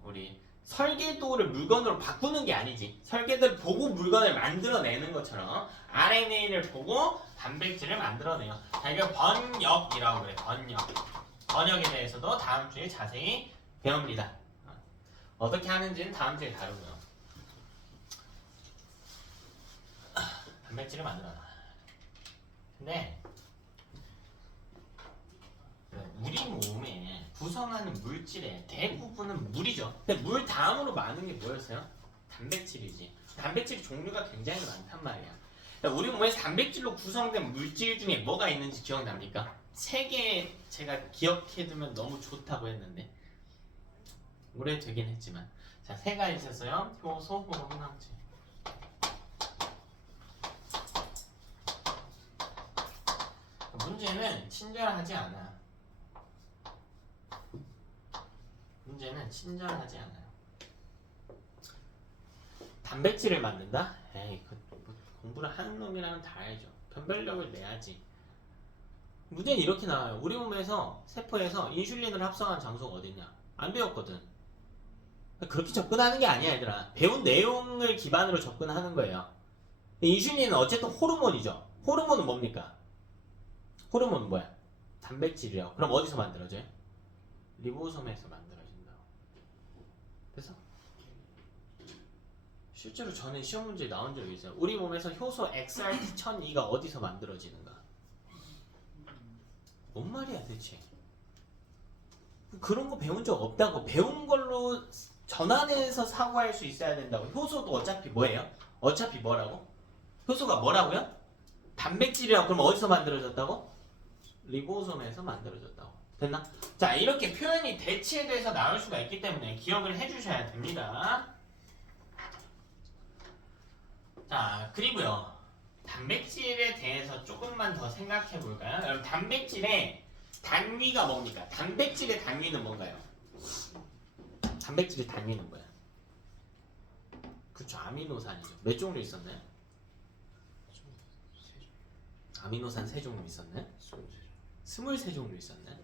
우리 설계도를 물건으로 바꾸는 게 아니지. 설계도를 보고 물건을 만들어내는 것처럼 RNA를 보고 단백질을 만들어내요. 자, 이거 번역이라고 그래. 번역에 대해서도 다음 주에 자세히 배웁니다. 어떻게 하는지는 다음 주에 다루고요. 단백질을 만들어놔. 근데 우리 몸에 구성하는 물질의 대부분은 물이죠. 근데 물 다음으로 많은 게 뭐였어요? 단백질이지. 단백질 종류가 굉장히 많단 말이야. 우리 몸에서 단백질로 구성된 물질 중에 뭐가 있는지 기억납니까? 3개 제가 기억해두면 너무 좋다고 했는데 오래되긴 했지만 자, 3가지 있었어요. 효소, 호르몬, 항체. 문제는 친절하지 않아. 단백질을 만든다? 에이, 뭐 공부를 하는 놈이라면 다 알죠. 변별력을 내야지. 문제는 이렇게 나와요. 우리 몸에서 세포에서 인슐린을 합성한 장소가 어딨냐? 안 배웠거든. 그렇게 접근하는 게 아니야, 얘들아. 배운 내용을 기반으로 접근하는 거예요. 인슐린은 어쨌든 호르몬이죠. 호르몬은 뭡니까? 호르몬은 뭐야? 단백질이요. 그럼 어디서 만들어져요? 리보솜에서 만들어진다. 됐어? 실제로 저는 시험 문제에 나온 적이 있어요. 우리 몸에서 효소 XRT1002가 어디서 만들어지는가? 뭔 말이야 대체? 그런 거 배운 적 없다고. 배운 걸로 전환해서 사고할 수 있어야 된다고. 효소도 어차피 뭐예요? 어차피 뭐라고? 효소가 뭐라고요? 단백질이라고. 그럼 어디서 만들어졌다고? 리보솜에서 만들어졌다고. 됐나? 자, 이렇게 표현이 대치돼서 나올 수가 있기 때문에 기억을 해주셔야 됩니다. 자, 그리고요. 단백질에 대해서 조금만 더 생각해 볼까요? 여러분, 단백질의 단위가 뭡니까? 단백질의 단위는 뭔가요? 단백질의 단위는 뭐야? 그쵸, 아미노산이죠. 몇 종류 있었나요? 아미노산 3종류 있었나요? 23종류 있었나요?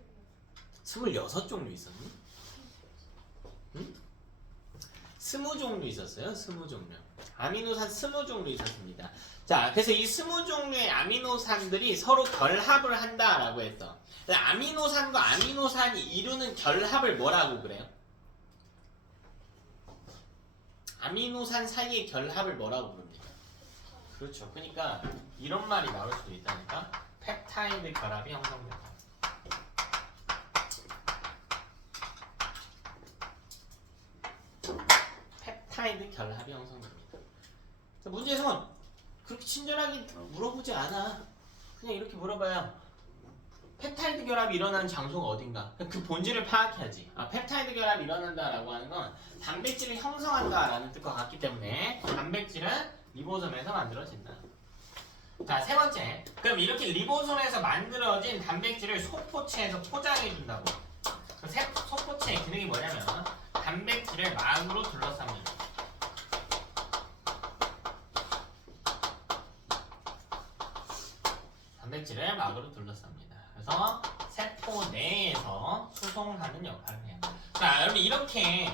26종류 있었니? 응? 20종류 있었어요. 20종류. 아미노산 20종류 있었습니다. 자, 그래서 이 20종류의 아미노산들이 서로 결합을 한다라고 했어. 아미노산과 아미노산이 이루는 결합을 뭐라고 그래요? 아미노산 사이의 결합을 뭐라고 부릅니까? 그렇죠. 그러니까 이런 말이 나올 수도 있다니까. 펩타이드 결합이 형성된다. 펩타이드 결합이 형성됩니다. 문제에서 그렇게 친절하게 물어보지 않아. 그냥 이렇게 물어봐요. 펩타이드 결합이 일어나는 장소가 어딘가? 그 본질을 파악해야지. 펩타이드 결합이 일어난다라고 하는 건 단백질을 형성한다라는 뜻과 같기 때문에 단백질은 리보솜에서 만들어진다. 자, 3번째. 그럼 이렇게 리보솜에서 만들어진 단백질을 소포체에서 포장해준다고. 소포체의 기능이 뭐냐면 단백질을 막으로 둘러쌉니다. 단백질을 막으로 둘러쌉니다. 그래서 세포 내에서 수송하는 역할을 해요. 자, 여러분 이렇게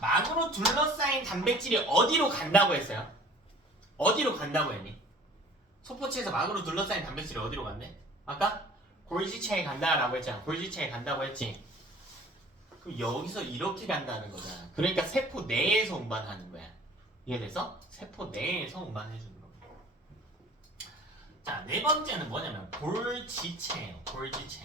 막으로 둘러싸인 단백질이 어디로 간다고 했어요? 어디로 간다고 했니? 소포체에서 막으로 둘러싸인 단백질이 어디로 간대? 아까 골지체에 간다라고 했잖아. 골지체에 간다고 했지. 그럼 여기서 이렇게 간다는 거잖아. 그러니까 세포 내에서 운반하는 거야. 이해돼서? 세포 내에서 운반해주는 겁니다. 자, 네 번째는 뭐냐면 골지체예요. 골지체.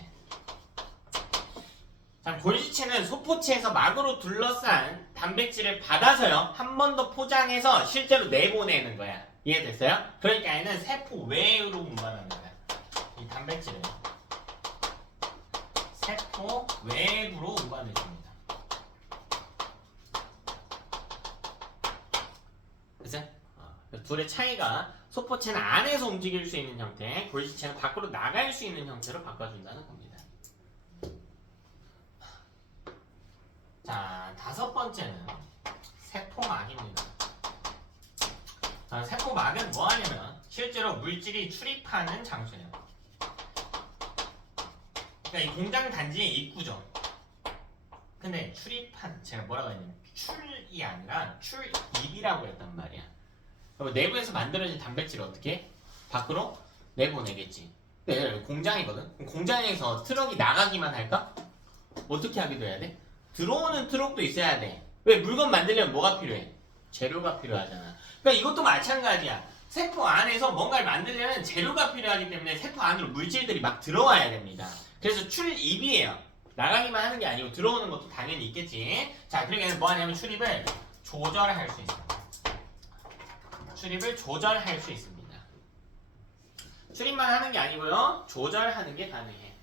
자, 골지체는 소포체에서 막으로 둘러싼 단백질을 받아서요. 한 번 더 포장해서 실제로 내보내는 거야. 이해됐어요? 그러니까 얘는 세포 외로 운반하는 거야. 이 단백질을 세포 외부로 운반해 줍니다. 됐어요? 둘의 차이가 소포체는 안에서 움직일 수 있는 형태, 골지체는 밖으로 나갈 수 있는 형태로 바꿔준다는 겁니다. 자, 다섯 번째는 세포막입니다. 자, 세포막은 뭐 하냐면 실제로 물질이 출입하는 장소예요. 그러니까 이 공장 단지의 입구죠. 근데 출입한, 제가 뭐라고 했냐면 출이 아니라 출입이라고 했단 말이야. 그리고 내부에서 만들어진 단백질을 어떻게? 밖으로 내보내겠지. 네, 공장이거든. 그럼 공장에서 트럭이 나가기만 할까? 어떻게 하기도 해야 돼? 들어오는 트럭도 있어야 돼. 왜? 물건 만들려면 뭐가 필요해? 재료가 필요하잖아. 그러니까 이것도 마찬가지야. 세포 안에서 뭔가를 만들려면 재료가 필요하기 때문에 세포 안으로 물질들이 막 들어와야 됩니다. 그래서 출입이에요. 나가기만 하는 게 아니고 들어오는 것도 당연히 있겠지. 자, 그리고 얘는 뭐 하냐면 출입을 조절할 수 있어요. 출입을 조절할 수 있습니다. 출입만 하는 게 아니고요. 조절하는 게 가능해.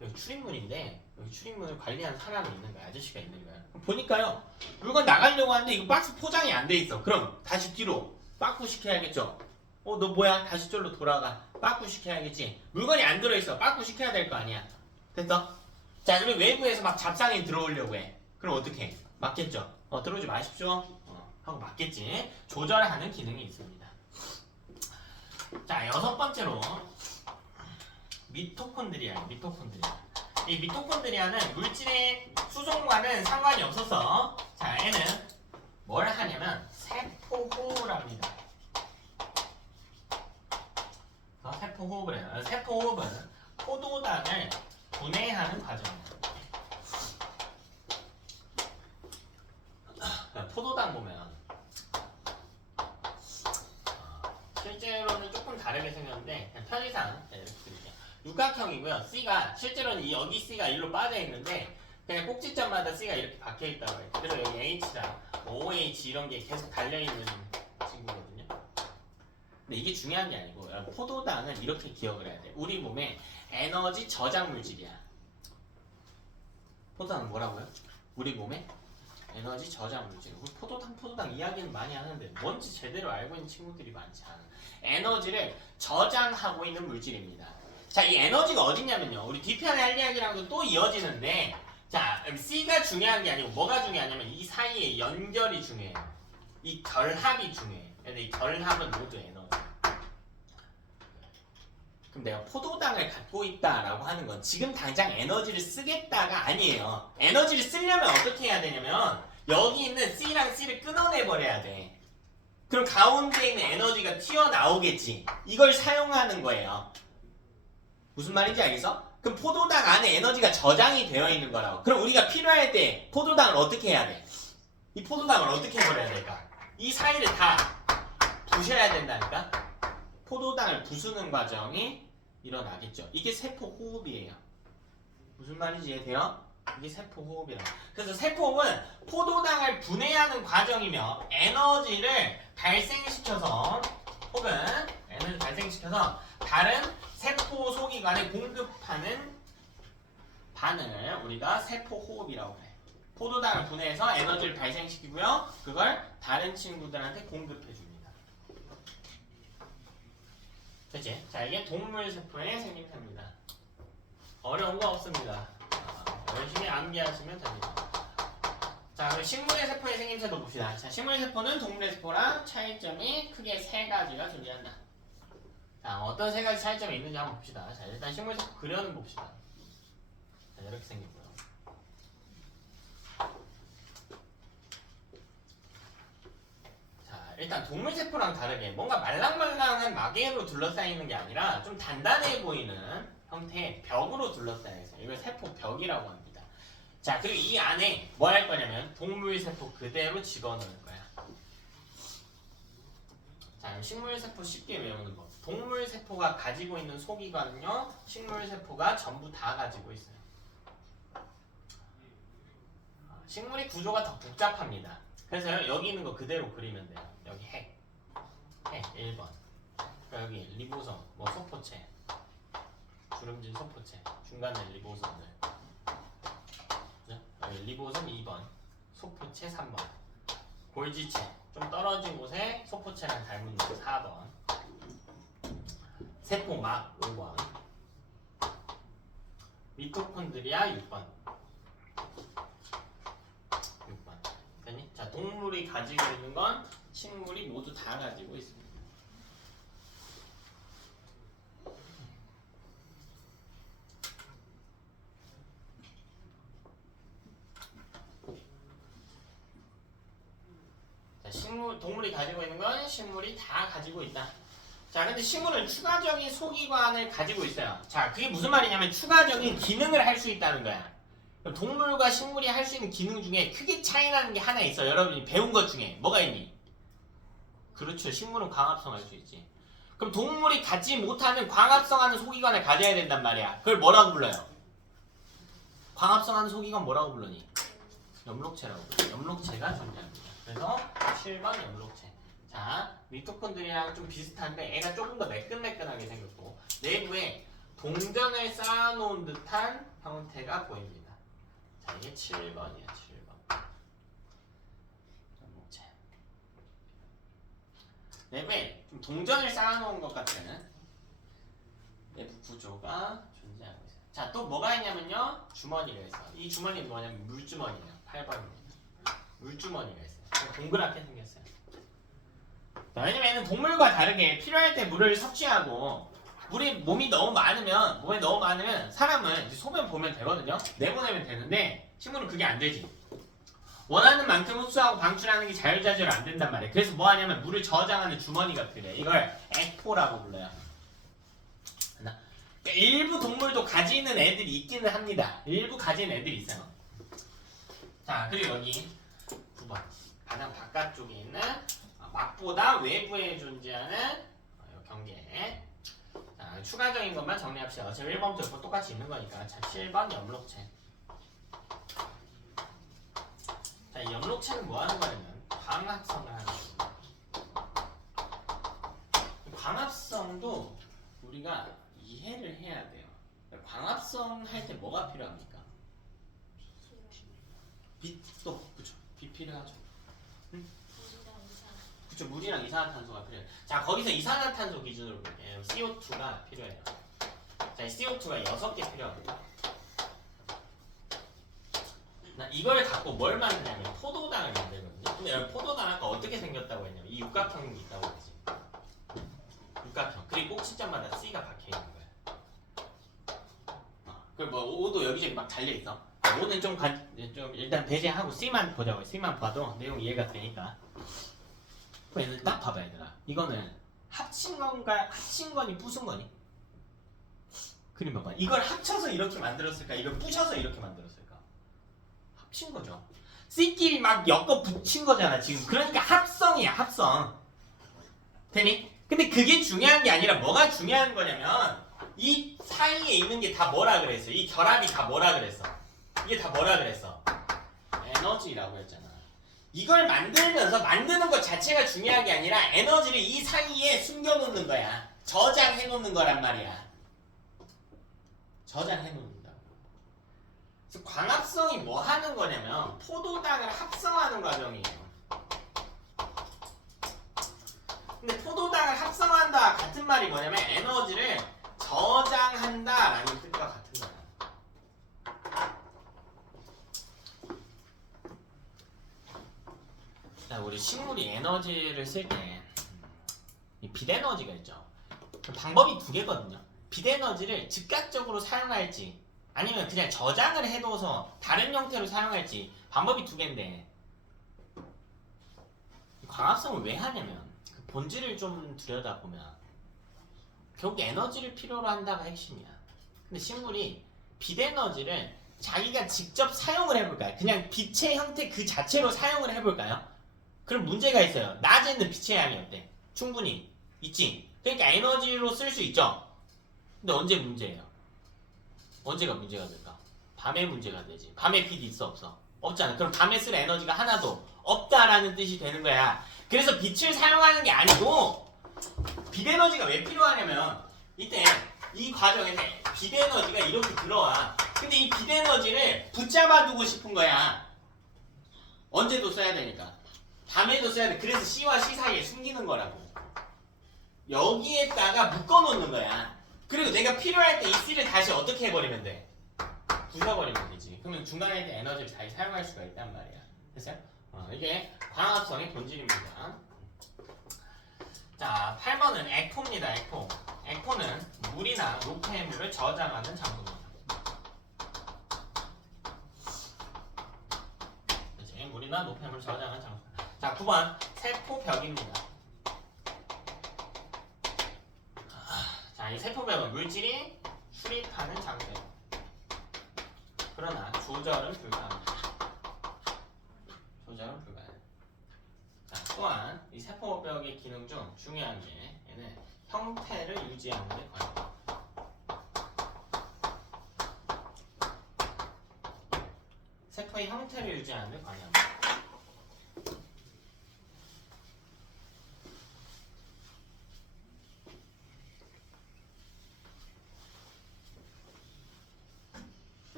여기 출입문인데 여기 출입문을 관리하는 사람이 있는 거야. 아저씨가 있는 거야. 보니까요. 물건 나가려고 하는데 이거 박스 포장이 안 돼 있어. 그럼 다시 뒤로 빠꾸 시켜야겠죠. 너 뭐야? 다시 저로 돌아가. 빠꾸 시켜야겠지. 물건이 안 들어있어. 빠꾸 시켜야 될 거 아니야. 됐어? 자, 그리고 외부에서 막 잡상이 들어오려고 해. 그럼 어떻게 해? 맞겠죠? 들어오지 마십시오. 하고 맞겠지. 조절하는 기능이 있습니다. 자, 여섯 번째로 미토콘드리아예요. 미토콘드리아. 이 미토콘드리아는 물질의 수송과는 상관이 없어서 자, 얘는 뭘 하냐면 세포 호흡을 합니다. 세포 호흡을 해요. 세포 호흡은 포도당을 분해하는 과정이에요. 포도당 보면 실제로는 조금 다르게 생겼는데 그냥 편의상 이렇게 드릴게요. 육각형이고요. C가 실제로는 여기 C가 일로 빠져 있는데 그냥 꼭지점마다 C가 이렇게 박혀 있다고 해요. 그대로 여기 H랑 OH 이런 게 계속 달려 있는 친구거든요. 근데 이게 중요한 게 아니고 포도당은 이렇게 기억을 해야 돼. 우리 몸에 에너지 저장 물질이야. 포도당은 뭐라고요? 우리 몸에 에너지 저장 물질. 우리 포도당 이야기는 많이 하는데 뭔지 제대로 알고 있는 친구들이 많지 않아. 에너지를 저장하고 있는 물질입니다. 자, 이 에너지가 어딨냐면요. 우리 뒤편에 할 이야기랑도 또 이어지는데 자, C가 중요한 게 아니고 뭐가 중요하냐면 이 사이의 연결이 중요해요. 이 결합이 중요해요. 근데 이 결합은 모두 에너지. 그럼 내가 포도당을 갖고 있다라고 하는 건 지금 당장 에너지를 쓰겠다가 아니에요. 에너지를 쓰려면 어떻게 해야 되냐면 여기 있는 C랑 C를 끊어내버려야 돼. 그럼 가운데 있는 에너지가 튀어나오겠지. 이걸 사용하는 거예요. 무슨 말인지 알겠어? 그럼 포도당 안에 에너지가 저장이 되어 있는 거라고. 그럼 우리가 필요할 때 포도당을 어떻게 해야 돼? 이 포도당을 어떻게 해버려야 될까? 이 사이를 다 부셔야 된다니까? 포도당을 부수는 과정이 일어나겠죠. 이게 세포 호흡이에요. 무슨 말인지 이해돼요? 이게 세포 호흡이라고. 그래서 세포 호흡은 포도당을 분해하는 과정이며 에너지를 발생시켜서 혹은 에너지를 발생시켜서 다른 세포 소기관에 공급하는 반응을 우리가 세포 호흡이라고 해. 포도당을 분해해서 에너지를 발생시키고요. 그걸 다른 친구들한테 공급해 줍니다. 됐지? 자, 이게 동물세포의 생김새입니다. 어려운 거 없습니다. 열심히 암기하시면 됩니다. 자, 그럼 식물의 세포의 생김새도 봅시다. 자, 식물의 세포는 동물의 세포랑 차이점이 크게 세 가지가 존재한다. 자, 어떤 세 가지 차이점이 있는지 한번 봅시다. 자, 일단 식물의 세포 그려는 봅시다. 자, 이렇게 생겼고요. 자, 일단 동물세포랑 다르게 뭔가 말랑말랑한 막외로 둘러싸이는 게 아니라 좀 단단해 보이는 형태의 벽으로 둘러싸여 있어요. 이걸 세포벽이라고 합니다. 자, 그리고 이 안에 뭐 할 거냐면 동물세포 그대로 집어넣을 거야. 자, 식물세포 쉽게 외우는 법. 동물세포가 가지고 있는 소기관은요, 식물세포가 전부 다 가지고 있어요. 식물의 구조가 더 복잡합니다. 그래서 여기 있는 거 그대로 그리면 돼요. 여기 핵 1번. 여기 리보솜, 뭐 소포체, 주름진 소포체, 중간에 리보솜들. 여기 리보솜 2번, 소포체 3번, 골지체 좀 떨어진 곳에 소포체랑 닮은 곳 4번, 세포막 5번, 미토콘드리아 6번. 되니? 자, 동물이 가지고 있는 건 식물이 모두 다 가지고 있습니다. 동물이 가지고 있는 건 식물이 다 가지고 있다. 자, 근데 식물은 추가적인 소기관을 가지고 있어요. 자, 그게 무슨 말이냐면 추가적인 기능을 할 수 있다는 거야. 동물과 식물이 할 수 있는 기능 중에 크게 차이나는 게 하나 있어. 여러분이 배운 것 중에 뭐가 있니? 그렇죠. 식물은 광합성 할 수 있지. 그럼 동물이 갖지 못하는 광합성하는 소기관을 가져야 된단 말이야. 그걸 뭐라고 불러요? 광합성하는 소기관 뭐라고 불러니? 염록체라고 불러요. 염록체가 존재합니다. 그래서 7번 염록체. 자, 미토콘드리아랑 좀 비슷한데 애가 조금 더 매끈매끈하게 생겼고 내부에 동전을 쌓아놓은 듯한 형태가 보입니다. 자, 이게 7번이야. 7번 염록체. 내부에 좀 동전을 쌓아놓은 것 같은 내부 구조가 존재하고 있어요. 자, 또 뭐가 있냐면요, 주머니가 있어요. 이 주머니는 뭐냐면 물주머니예요. 8번입니다. 물주머니가 있어요. 동그랗게 생겼어요. 왜냐면 동물과 다르게 필요할 때 물을 섭취하고 물이 몸에 너무 많으면 사람은 이제 소변 보면 되거든요. 내보내면 되는데 식물은 그게 안 되지. 원하는 만큼 흡수하고 방출하는 게 자유자재로 안 된단 말이에요. 그래서 뭐 하냐면 물을 저장하는 주머니가 필요해. 이걸 액포라고 불러요. 일부 동물도 가지는 애들이 있기는 합니다. 일부 가지는 애들이 있어요. 자, 그리고 여기 9번. 가장 바깥쪽에 있는 막보다 외부에 존재하는 경계. 자, 추가적인 것만 정리합시다. 어차피 1번부터 6번 똑같이 있는 거니까. 자, 7번 염록체. 자, 이 염록체는 뭐 하는 거냐면 광합성을 하는 거예요. 광합성도 우리가 이해를 해야 돼요. 광합성 할 때 뭐가 필요합니까? 빛도, 그쵸? 빛 필요하죠. 응? 그쵸, 물이랑 이산화탄소가 필요해요. 자, 거기서 이산화탄소 기준으로 볼게요. CO2가 필요해요. 자, 이 CO2가 6개 필요합니다. 이걸 갖고 뭘 만드냐면 포도당을 만들거든요. 근데 여기 포도당 아까 어떻게 생겼다고 했냐면 이 육각형이 있다고 했지. 육각형. 그리고 꼭지점마다 C가 박혀있는 거예요. 그리고 뭐 O도 여기저기 막 달려있어. O는 좀 일단 배제하고 C만 보자고요. C만 봐도 내용 이해가 되니까. 얘는 딱 봐봐 얘들아. 이거는 합친 거니 부순 거니? 그림 봐봐. 이걸 합쳐서 이렇게 만들었을까? 이걸 부셔서 이렇게 만들었을까? 합친 거죠. C끼리 막 엮어 붙인 거잖아 지금. 그러니까 합성이야, 합성. 되니? 근데 그게 중요한 게 아니라 뭐가 중요한 거냐면 이 사이에 있는 게 다 뭐라 그랬어? 이 결합이 다 뭐라 그랬어? 이게 다 뭐라 그랬어? 에너지라고 했잖아. 이걸 만드는 것 자체가 중요한 게 아니라 에너지를 이 사이에 숨겨놓는 거야. 저장해 놓는 거란 말이야. 저장해 놓는다고. 그래서 광합성이 뭐 하는 거냐면 포도당을 합성하는 과정이에요. 근데 포도당을 합성한다 같은 말이 뭐냐면 에너지를 저장한다라는 뜻과 같은 거야. 자, 우리 식물이 에너지를 쓸 때 빛에너지가 있죠. 방법이 두 개거든요. 빛에너지를 즉각적으로 사용할지 아니면 그냥 저장을 해둬서 다른 형태로 사용할지 방법이 두 개인데 광합성을 왜 하냐면 그 본질을 좀 들여다보면 결국 에너지를 필요로 한다가 핵심이야. 근데 식물이 빛에너지를 자기가 직접 사용을 해볼까요? 그냥 빛의 형태 그 자체로 사용을 해볼까요? 그럼 문제가 있어요. 낮에는 빛의 양이 어때? 충분히 있지. 그러니까 에너지로 쓸 수 있죠. 근데 언제 문제예요? 언제가 문제가 될까? 밤에 문제가 되지. 밤에 빛이 있어 없어? 없잖아. 그럼 밤에 쓸 에너지가 하나도 없다라는 뜻이 되는 거야. 그래서 빛을 사용하는 게 아니고 빛 에너지가 왜 필요하냐면 이때 이 과정에서 빛 에너지가 이렇게 들어와. 근데 이 빛 에너지를 붙잡아 두고 싶은 거야. 언제도 써야 되니까. 밤에도 써야 돼. 그래서 C와 C 사이에 숨기는 거라고. 여기에다가 묶어놓는 거야. 그리고 내가 필요할 때 이 C를 다시 어떻게 해버리면 돼? 부숴버리면 되지. 그러면 중간에 있는 에너지를 잘 사용할 수가 있단 말이야. 됐어요? 이게 광합성의 본질입니다. 자, 8번은 에코입니다. 에코. 에코는 물이나 노폐물을 저장하는 장소입니다. 그치? 물이나 노폐물을 저장하는 장소. 자, 9번 세포벽입니다. 자, 이 세포벽은 물질이 출입하는 장소예요. 그러나 조절은 불가합니다. 조절은 불가해요. 자, 또한 이 세포벽의 기능 중 중요한 게 얘는 형태를 유지하는 데 관여해요. 세포의 형태를 유지하는 데 관여합니다.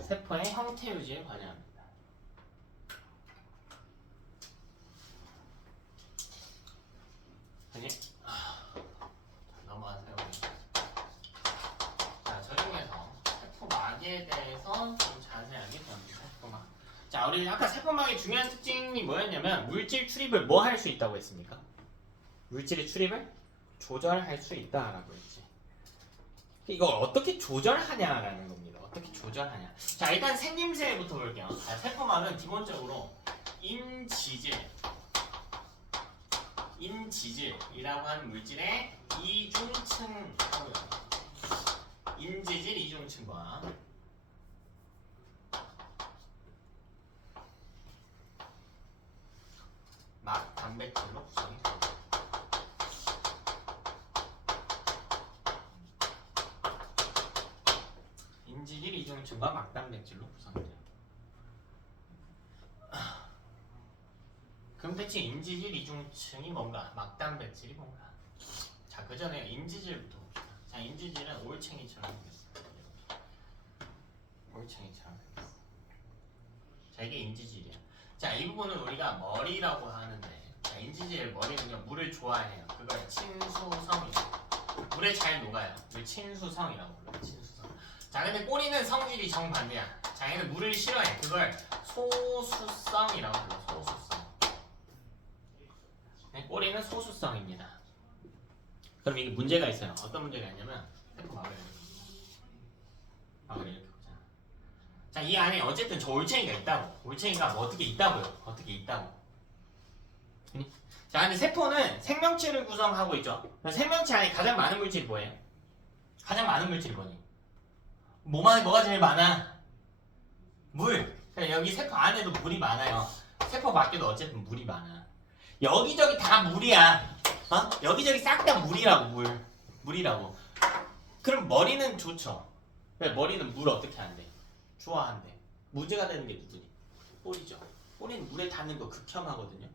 세포의 형태 유지에 관여합니다. 아니, 넘어가세요. 자, 저 중에서 세포막에 대해서 좀 자세하게 배웁니다. 세포막. 자, 우리 아까 세포막의 중요한 특징이 뭐였냐면 물질 출입을 뭐 할 수 있다고 했습니까? 물질의 출입을 조절할 수 있다라고 했지. 이걸 어떻게 조절하냐라는 겁니다. 어떻게 조절하냐. 자, 일단 생김새부터 볼게요. 자, 세포막은 기본적으로 인지질이라고 하는 물질의 이중층하고요. 인지질 이중층과 막 단백질로 구성이 됩니다. 인지질 이중층과 막단백질로 구성돼요. 그럼 대체 인지질 이중층이 뭔가, 막단백질이 뭔가? 자, 그 전에 인지질부터 봅시다. 자, 인지질은 올챙이처럼 생겼어요. 올챙이처럼 생겼어. 자, 이게 인지질이야. 자, 이 부분을 우리가 머리라고 하는데, 자, 인지질 머리는요 물을 좋아해요. 그걸 친수성이에요. 물에 잘 녹아요. 이걸 친수성이라고 불러요. 친수성. 자, 근데 꼬리는 성질이 정반대야. 자, 얘는 물을 싫어해. 그걸 소수성이라고 불러. 소수성. 네, 꼬리는 소수성입니다. 그럼 이게 문제가 있어요. 어떤 문제가 있냐면 세포막을 이렇게 보자. 자, 이 안에 어쨌든 저 올챙이가 있다고. 올챙이가 뭐 어떻게 있다고요. 어떻게 있다고. 자, 근데 세포는 생명체를 구성하고 있죠. 생명체 안에 가장 많은 물질이 뭐예요? 가장 많은 물질이 뭐니? 뭐가 제일 많아? 물. 그러니까 여기 세포 안에도 물이 많아요. 세포 밖에도 어쨌든 물이 많아. 여기저기 다 물이야. 여기저기 싹 다 물이라고. 물이라고. 그럼 머리는 좋죠. 머리는 물 어떻게 한대? 좋아한대. 문제가 되는 게 누구니? 꼬리죠. 꼬리는 물에 닿는 거 극혐하거든요.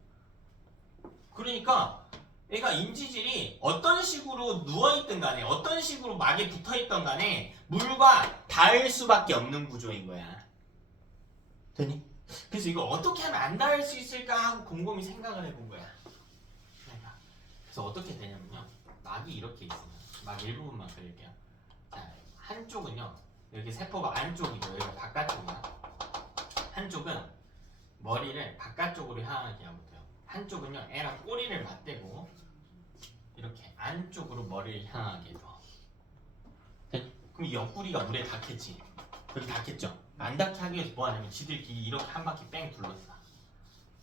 그러니까 얘가 인지질이 어떤 식으로 누워있든 간에 어떤 식으로 막에 붙어있던 간에 물과 닿을 수밖에 없는 구조인 거야. 되니? 그래서 이거 어떻게 하면 안 닿을 수 있을까 하고 곰곰이 생각을 해본 거야. 그래서 어떻게 되냐면요, 막이 이렇게 있으면 막 일부분만 그릴게요. 자, 한쪽은요 여기 세포가 안쪽이고 여기가 바깥쪽이야. 한쪽은 머리를 바깥쪽으로 향하게 하고 돼요. 한쪽은요 애랑 꼬리를 맞대고 이렇게 안쪽으로 머리를 향하게 둬. 그럼 이 옆구리가 물에 닿겠지. 여기 닿겠죠. 안 닿게 하기 위해서 뭐 하냐면 지들끼리 이렇게 한 바퀴 뺑 둘러싸.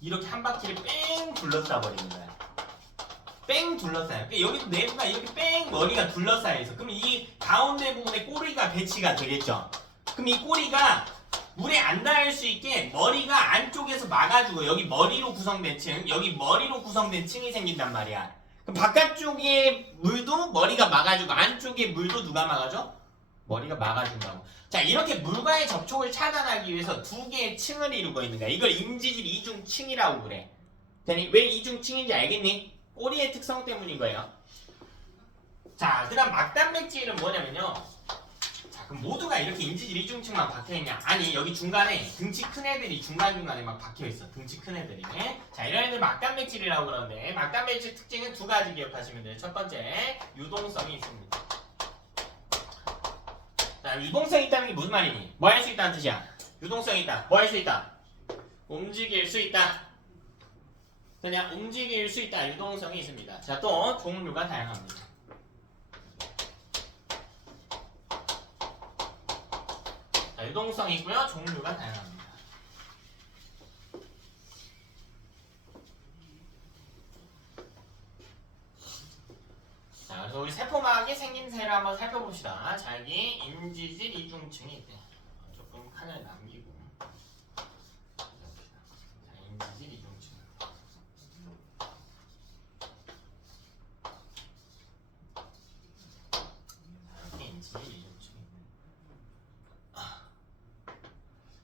이렇게 한 바퀴를 뺑 둘러싸 버리는 거야. 뺑 둘러싸요. 그러니까 여기도 내부가 이렇게 뺑 머리가 둘러싸여 있어. 그럼 이 가운데 부분에 꼬리가 배치가 되겠죠. 그럼 이 꼬리가 물에 안 닿을 수 있게 머리가 안쪽에서 막아주고 여기 머리로 구성된 층, 여기 머리로 구성된 층이 생긴단 말이야. 그럼 바깥쪽에 물도 머리가 막아주고 안쪽에 물도 누가 막아줘? 머리가 막아준다고. 자, 이렇게 물과의 접촉을 차단하기 위해서 두 개의 층을 이루고 있는 거야. 이걸 인지질 이중층이라고 그래. 되니? 왜 이중층인지 알겠니? 꼬리의 특성 때문인 거예요. 자, 그 다음 막단백질은 뭐냐면요. 자, 그럼 모두가 이렇게 인지질 이중층만 박혀있냐? 아니, 여기 중간에 등치 큰 애들이 중간중간에 막 박혀있어. 등치 큰 애들이. 자, 이런 애들 막단백질이라고 그러는데 막단백질 특징은 두 가지 기억하시면 돼요. 첫 번째, 유동성이 있습니다. 자, 유동성이 있다는 게 무슨 말이니? 뭐 할 수 있다는 뜻이야? 유동성이 있다. 뭐 할 수 있다? 움직일 수 있다. 그냥 움직일 수 있다. 유동성이 있습니다. 자, 또 종류가 다양합니다. 자, 유동성이 있고요. 종류가 다양합니다. 자, 그래서 우리 세포막의 생김새를 한번 살펴봅시다. 자, 여기 인지질 이중층이 있대. 조금 칸을 남기고. 자, 인지질 이중층. 여기 인지질 이중층이 있네.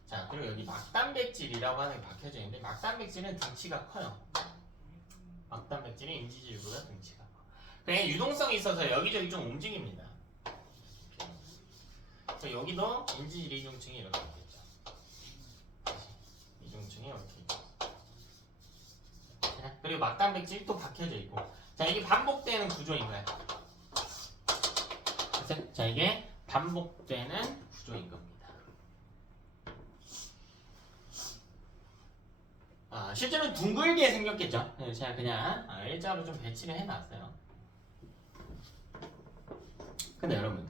자, 그리고 여기 막단백질이라고 하는 게 박혀져 있는데 막단백질은 등치가 커요. 막단백질은 인지질보다 등치가 커. 그래, 유동성이 있어서 여기저기 좀 움직입니다. 여기도 인지질 이중층이 이렇게 있겠죠. 이중층이 이렇게 있죠. 그리고 막단백질이 또 박혀져 있고. 자, 이게 반복되는 구조인 거야. 자, 이게 반복되는 구조인 겁니다. 실제로는 둥글게 생겼겠죠. 제가 그냥 일자로 좀 배치를 해놨어요. 근데 여러분,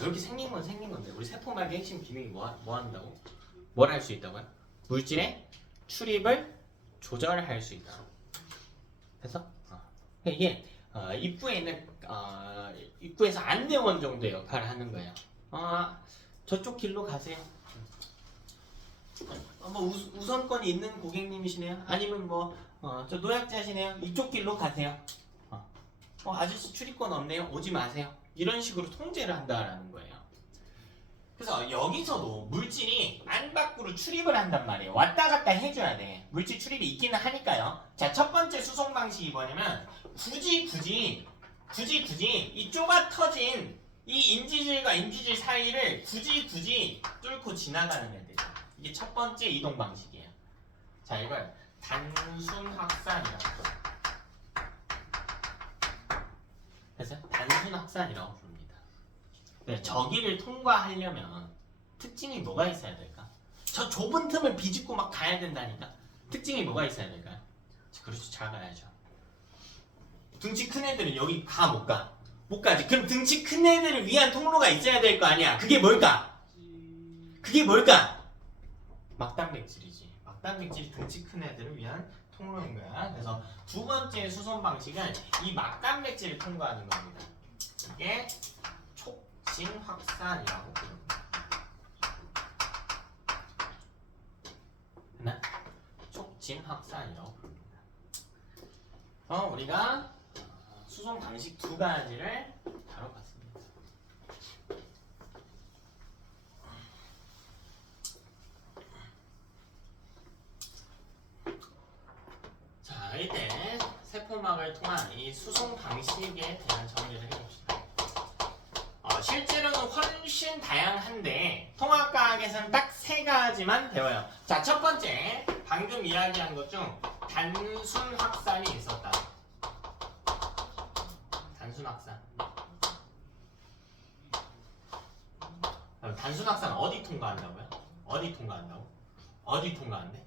이렇게 생긴 건 생긴 건데 우리 세포막의 핵심 기능이 뭐 한다고? 뭘 할 수 있다고요? 물질의 출입을 조절할 수 있다. 그래서 이게 입구에 있는 입구에서 안내원 정도의 역할을 하는 거예요. 저쪽 길로 가세요. 뭐 우선권이 있는 고객님이시네요. 아니면 저 노약자시네요. 이쪽 길로 가세요. 아저씨 출입권 없네요. 오지 마세요. 이런 식으로 통제를 한다라는 거예요. 그래서 여기서도 물질이 안 밖으로 출입을 한단 말이에요. 왔다 갔다 해줘야 돼. 물질 출입이 있기는 하니까요. 자, 첫 번째 수송 방식이 뭐냐면 굳이 이 좁아 터진 이 인지질과 인지질 사이를 굳이 뚫고 지나가는 애들이죠. 이게 첫 번째 이동 방식이에요. 자, 이걸 단순 확산이라고. 그래서 단순 확산이라고 부릅니다. 네, 저기를 통과하려면 특징이 뭐가 있어야 될까? 저 좁은 틈을 비집고 막 가야 된다니까. 특징이 뭐가 있어야 될까요? 그렇죠, 잘 가야죠. 등치 큰 애들은 여기 못 가지. 그럼 등치 큰 애들을 위한 통로가 있어야 될 거 아니야. 그게 뭘까? 막단백질이지. 막단백질이 등치 큰 애들을 위한 통로인 거야. 그래서 두 번째 수송 방식은 이 막단백질을 통과하는 겁니다. 이게 촉진 확산이라고 부릅니다. 됐나? 촉진 확산이라고 부릅니다. 우리가 수송 방식 두 가지를 다뤄봤습니다. 자, 이때 세포막을 통한 이 수송 방식에 대한 정리를 해봅시다. 실제로는 훨씬 다양한데 통합과학에서는 딱 세 가지만 배워요. 자, 첫 번째, 방금 이야기한 것 중 단순 확산이 있었다. 단순 확산. 단순 확산 어디 통과한다고요? 어디 통과한대?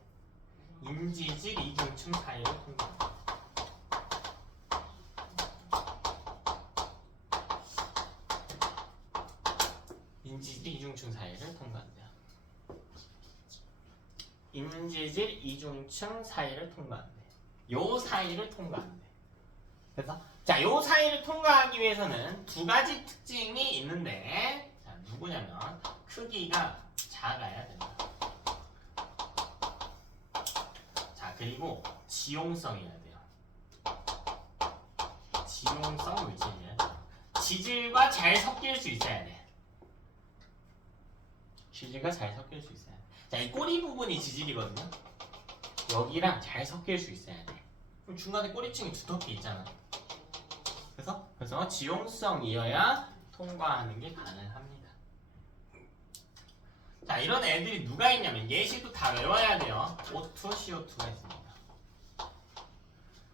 인지질 이중층 사이를 통과한다. 인지질 이중층 사이를 통과한대요. 인지질 이중층 사이를 통과한대. 요 사이를 통과한대. 그래서 자, 요 사이를 통과하기 위해서는 두 가지 특징이 있는데, 자, 누구냐면 크기가 작아야 된다. 그리고 지용성이어야 돼요. 지용성 물질이에요. 지질과 잘 섞일 수 있어야 돼. 지질과 잘 섞일 수 있어야 돼. 자, 이 꼬리 부분이 지질이거든요. 여기랑 잘 섞일 수 있어야 돼. 그럼 중간에 꼬리층이 두텁게 있잖아. 그래서 지용성이어야 통과하는 게 가능합니다. 자, 이런 애들이 누가 있냐면 예시도 다 외워야 돼요. O2, CO2가 있습니다.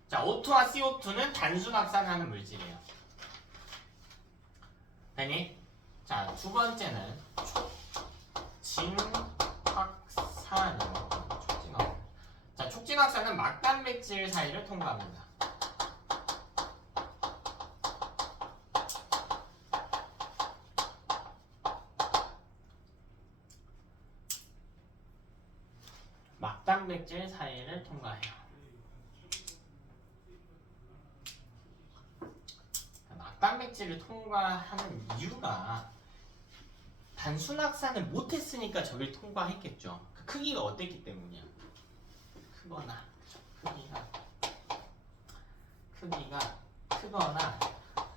자, O2와 CO2는 단순 확산하는 물질이에요. 되니? 자, 두 번째는 촉진확산. 자, 촉진확산은 막단백질 사이를 통과합니다. 막단백질 사이를 통과해요. 막단백질을 통과하는 이유가 단순 확산을 못했으니까 저길 통과했겠죠. 그 크기가 어땠기 때문이야. 크거나 크기가 크거나.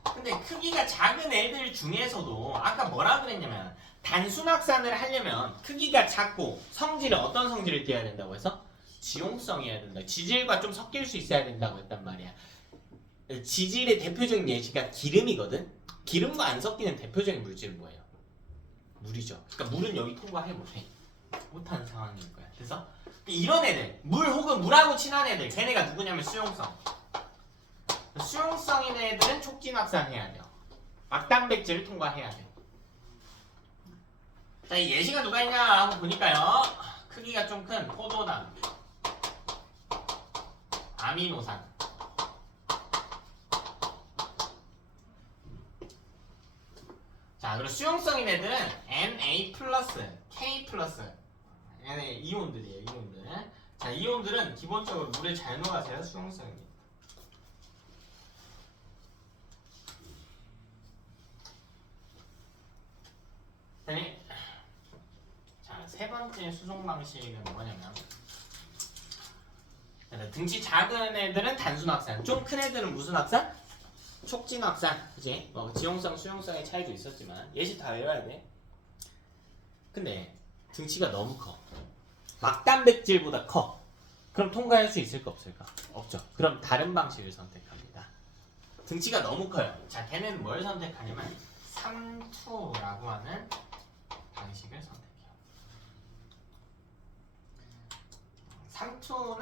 근데 크기가 작은 애들 중에서도 아까 뭐라 그랬냐면 단순 확산을 하려면 크기가 작고 성질은 어떤 성질을 띄어야 된다고 해서 지용성이어야 된다. 지질과 좀 섞일 수 있어야 된다고 했단 말이야. 지질의 대표적인 예시가 기름이거든. 기름과 안 섞이는 대표적인 물질은 뭐예요? 물이죠. 그러니까 물은 여기 통과해 못하는 상황인 거야. 그래서 이런 애들, 물 혹은 물하고 친한 애들, 걔네가 누구냐면 수용성. 수용성인 애들은 촉진 확산해야 돼요. 막단백질을 통과해야 돼요. 자, 이 예시가 누가 있냐 한번 보니까요. 크기가 좀 큰 포도당, 아미노산. 자, 그리고 수용성인 애들은 Na+, K+, NA 이온들이에요. 이온들. 자, 이온들은 기본적으로 물에 잘 녹아서요. 수용성입니다. 네. 자, 세 번째 수송 방식은 뭐냐면 등치 작은 애들은 단순 확산, 좀 큰 애들은 무슨 확산? 촉진 확산, 그치? 지용성, 수용성의 차이도 있었지만 예시 다 외워야 돼. 근데 등치가 너무 커. 막단백질보다 커. 그럼 통과할 수 있을까 없을까? 없죠. 그럼 다른 방식을 선택합니다. 등치가 너무 커요. 자, 걔는 뭘 선택하냐면 3투라고 하는 방식을 선택해요. 3투는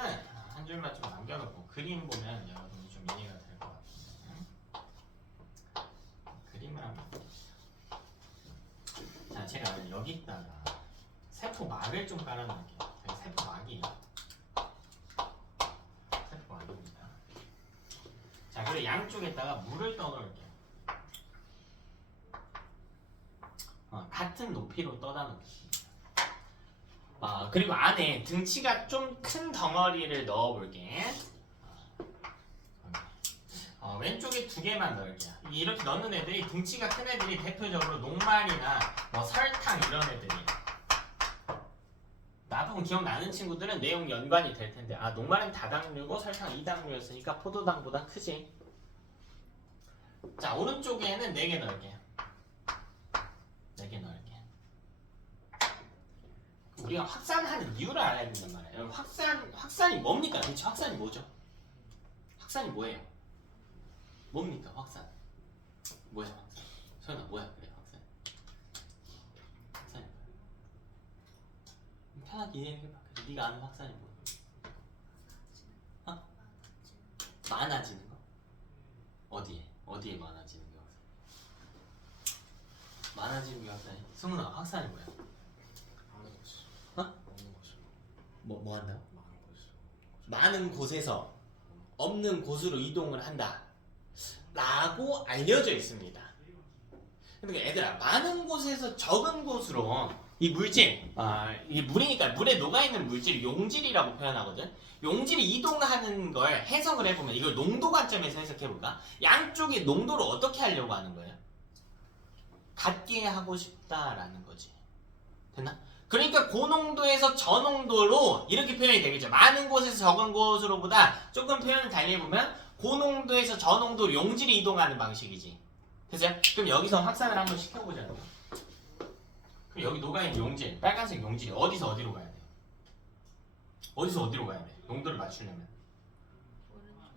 한 줄만 좀 남겨놓고 그림 보면 여러분이 좀 이해가 될 것 같아요. 그림을 한번 보시죠. 자, 제가 여기다가 세포막을 좀 깔아놓을게요. 세포막이에요. 세포막입니다. 자, 그리고 양쪽에다가 물을 떠놓을게요. 같은 높이로 떠다 놓겠습니다. 그리고 안에 등치가 좀 큰 덩어리를 넣어볼게. 왼쪽에 두 개만 넣을게요. 이렇게 넣는 애들이 등치가 큰 애들이 대표적으로 녹말이나 설탕 이런 애들이에요. 나도 기억나는 친구들은 내용 연관이 될 텐데, 녹말은 다당류고 설탕 2당류였으니까 포도당보다 크지. 자, 오른쪽에는 4개 넣을게요. 4개 넣을게. 우리가 확산하는 이유를 알아야 된단 말이에요. 확산이 뭡니까? 대체 확산이 뭐죠? 확산이 뭐예요? 뭡니까 확산? 뭐야 확산? 소연아 뭐야 그래 확산? 확산이 뭐야? 편하게 이해해봐. 그래, 네가 아는 확산이 뭐야? 많아지는 거? 어디에 많아지는 게 확산? 많아지는 게 확산이? 승훈아 확산이 뭐야? 뭐 한다고? 많은 곳에서 없는 곳으로 이동을 한다 라고 알려져 있습니다. 그러니까 얘들아, 많은 곳에서 적은 곳으로 이 물질, 이게 물이니까 물에 녹아있는 물질을 용질이라고 표현하거든. 용질이 이동하는 걸 해석을 해보면 이걸 농도 관점에서 해석해볼까? 양쪽의 농도를 어떻게 하려고 하는 거예요? 같게 하고 싶다라는 거지. 됐나? 그러니까 고농도에서 저농도로 이렇게 표현이 되겠죠. 많은 곳에서 적은 곳으로보다 조금 표현을 달리 해보면 고농도에서 저농도로 용질이 이동하는 방식이지. 그죠? 그럼 여기서 확산을 한번 시켜보자고요. 그럼 여기 녹아있는 용질, 빨간색 용질이 어디서 어디로 가야 돼? 어디서 어디로 가야 돼? 농도를 맞추려면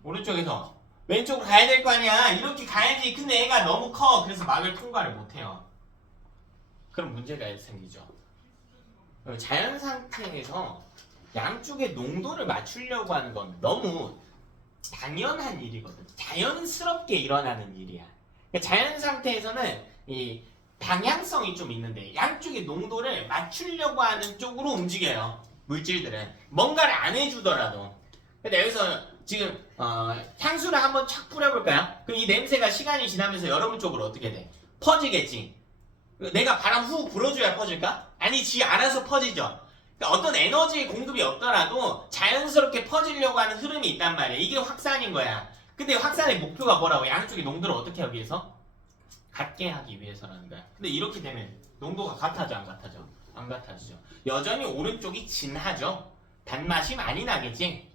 오른쪽에서 왼쪽으로 가야 될 거 아니야. 이렇게 가야지. 근데 애가 너무 커. 그래서 막을 통과를 못해요. 그럼 문제가 생기죠. 자연 상태에서 양쪽의 농도를 맞추려고 하는 건 너무 당연한 일이거든. 자연스럽게 일어나는 일이야. 그러니까 자연 상태에서는 이 방향성이 좀 있는데 양쪽의 농도를 맞추려고 하는 쪽으로 움직여요. 물질들은 뭔가를 안 해주더라도. 근데 여기서 지금 향수를 한번 착 뿌려볼까요? 그럼 이 냄새가 시간이 지나면서 여러분 쪽으로 어떻게 돼? 퍼지겠지. 내가 바람 후 불어줘야 퍼질까? 아니, 지 알아서 퍼지죠. 그러니까 어떤 에너지 공급이 없더라도 자연스럽게 퍼지려고 하는 흐름이 있단 말이야. 이게 확산인 거야. 근데 확산의 목표가 뭐라고? 양쪽의 농도를 어떻게 하기 위해서? 같게 하기 위해서라는 거야. 근데 이렇게 되면 농도가 같아져, 안 같아져? 안 같아지죠. 여전히 오른쪽이 진하죠. 단맛이 많이 나겠지.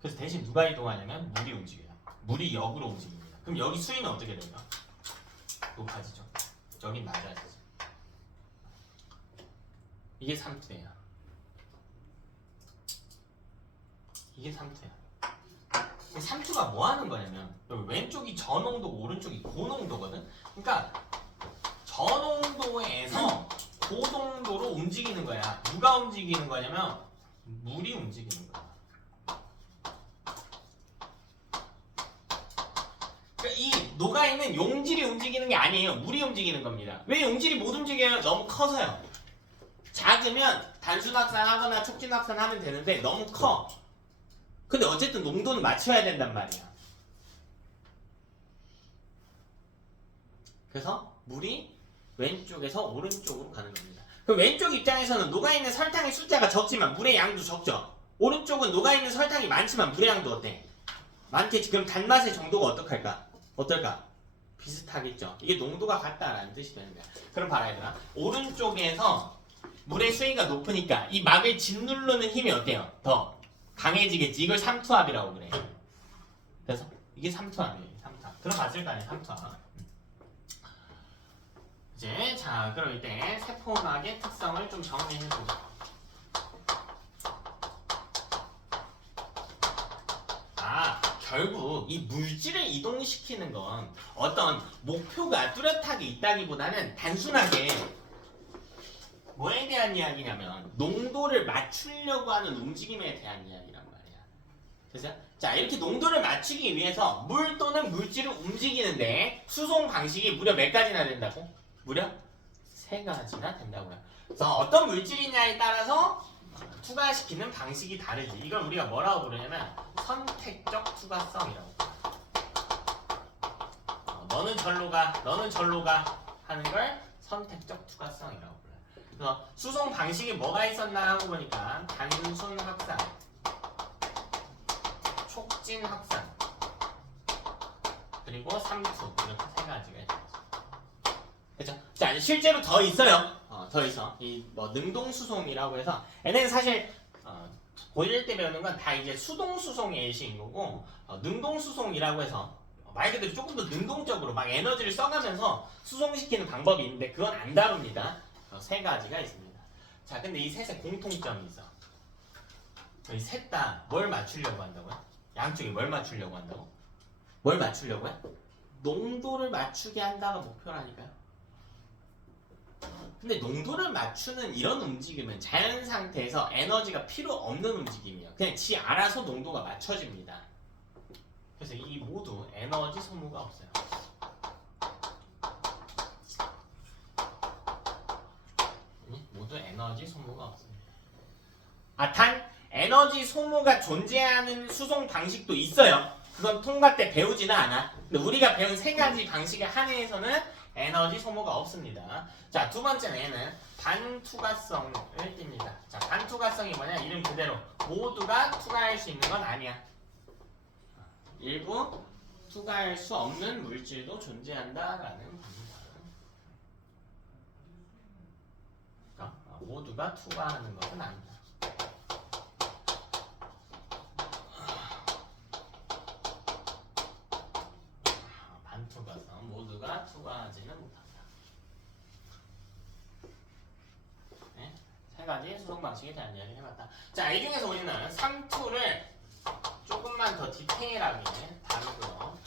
그래서 대신 누가 이동하냐면 물이 움직여요. 물이 역으로 움직입니다. 그럼 여기 수위는 어떻게 될까? 높아지죠. 여긴 낮아지죠. 이게 3투예요. 이게 3투야. 3투가 뭐 하는 거냐면 왼쪽이 저농도고 오른쪽이 고농도거든. 그러니까 저농도에서 고농도로 움직이는 거야. 누가 움직이는 거냐면 물이 움직이는 거야. 그러니까 이 녹아있는 용질이 움직이는 게 아니에요. 물이 움직이는 겁니다. 왜 용질이 못 움직여요? 너무 커서요. 작으면 단순 확산하거나 촉진 확산하면 되는데 너무 커. 근데 어쨌든 농도는 맞춰야 된단 말이야. 그래서 물이 왼쪽에서 오른쪽으로 가는 겁니다. 그럼 왼쪽 입장에서는 녹아있는 설탕의 숫자가 적지만 물의 양도 적죠. 오른쪽은 녹아있는 설탕이 많지만 물의 양도 어때? 많겠지. 그럼 단맛의 정도가 어떨까? 비슷하겠죠. 이게 농도가 같다라는 뜻이 되는 거야. 그럼 봐라 얘들아. 오른쪽에서 물의 수위가 높으니까 이 막을 짓누르는 힘이 어때요? 더 강해지겠지. 이걸 삼투압이라고 그래. 그래서 이게 삼투압이에요. 삼투압. 들어봤을 거 아니야, 삼투압. 이제 자, 그럼 이때 세포막의 특성을 좀 정리해보자. 결국 이 물질을 이동시키는 건 어떤 목표가 뚜렷하게 있다기보다는 단순하게 뭐에 대한 이야기냐면 농도를 맞추려고 하는 움직임에 대한 이야기란 말이야. 그래서 자, 이렇게 농도를 맞추기 위해서 물 또는 물질을 움직이는데 수송 방식이 무려 몇 가지나 된다고? 무려 3가지나 된다고요. 그래서 어떤 물질이냐에 따라서 투과시키는 방식이 다르지. 이걸 우리가 뭐라고 부르냐면 선택적 투과성이라고. 너는 절로 가, 너는 절로 가 하는 걸 선택적 투과성이라고 불러요. 그래서 수송 방식이 뭐가 있었나 하고 보니까 단순 확산, 촉진 확산, 그리고 삼투 이렇게 3가지가 있어요. 그렇죠? 자, 실제로 더 있어요. 더 있어. 이 뭐 능동 수송이라고 해서 얘는 사실 고1 때 배우는 건 다 이제 수동 수송의 예시인 거고 능동 수송이라고 해서 말 그대로 조금 더 능동적으로 막 에너지를 써가면서 수송시키는 방법이 있는데 그건 안 다룹니다. 3가지가 있습니다. 자, 근데 이 셋의 공통점이 있어. 이 셋 다 뭘 맞추려고 한다고요? 양쪽이 뭘 맞추려고 한다고? 뭘 맞추려고 해? 농도를 맞추게 한다가 목표라니까요. 근데 농도를 맞추는 이런 움직임은 자연 상태에서 에너지가 필요 없는 움직임이에요. 그냥 지 알아서 농도가 맞춰집니다. 그래서 이 모두 에너지 소모가 없어요. 모두 에너지 소모가 없습니다. 단 에너지 소모가 존재하는 수송 방식도 있어요. 그건 통과 때 배우지는 않아. 근데 우리가 배운 3가지 방식에 한해서는 에너지 소모가 없습니다. 자, 두 번째는 얘는 반투과성을 띱니다. 자, 반투과성이 뭐냐? 이름 그대로 모두가 투과할 수 있는 건 아니야. 일부 투과할 수 없는 물질도 존재한다라는 겁니다. 모두가 투과하는 것은 아니다. 반투과성 모두가 투과하지는 못한다. 네? 세 가지 수송 방식에 대한 이야기를 해봤다. 자, 이 중에서 우리는 3투를 조금만 더 디테일하게 다루고요.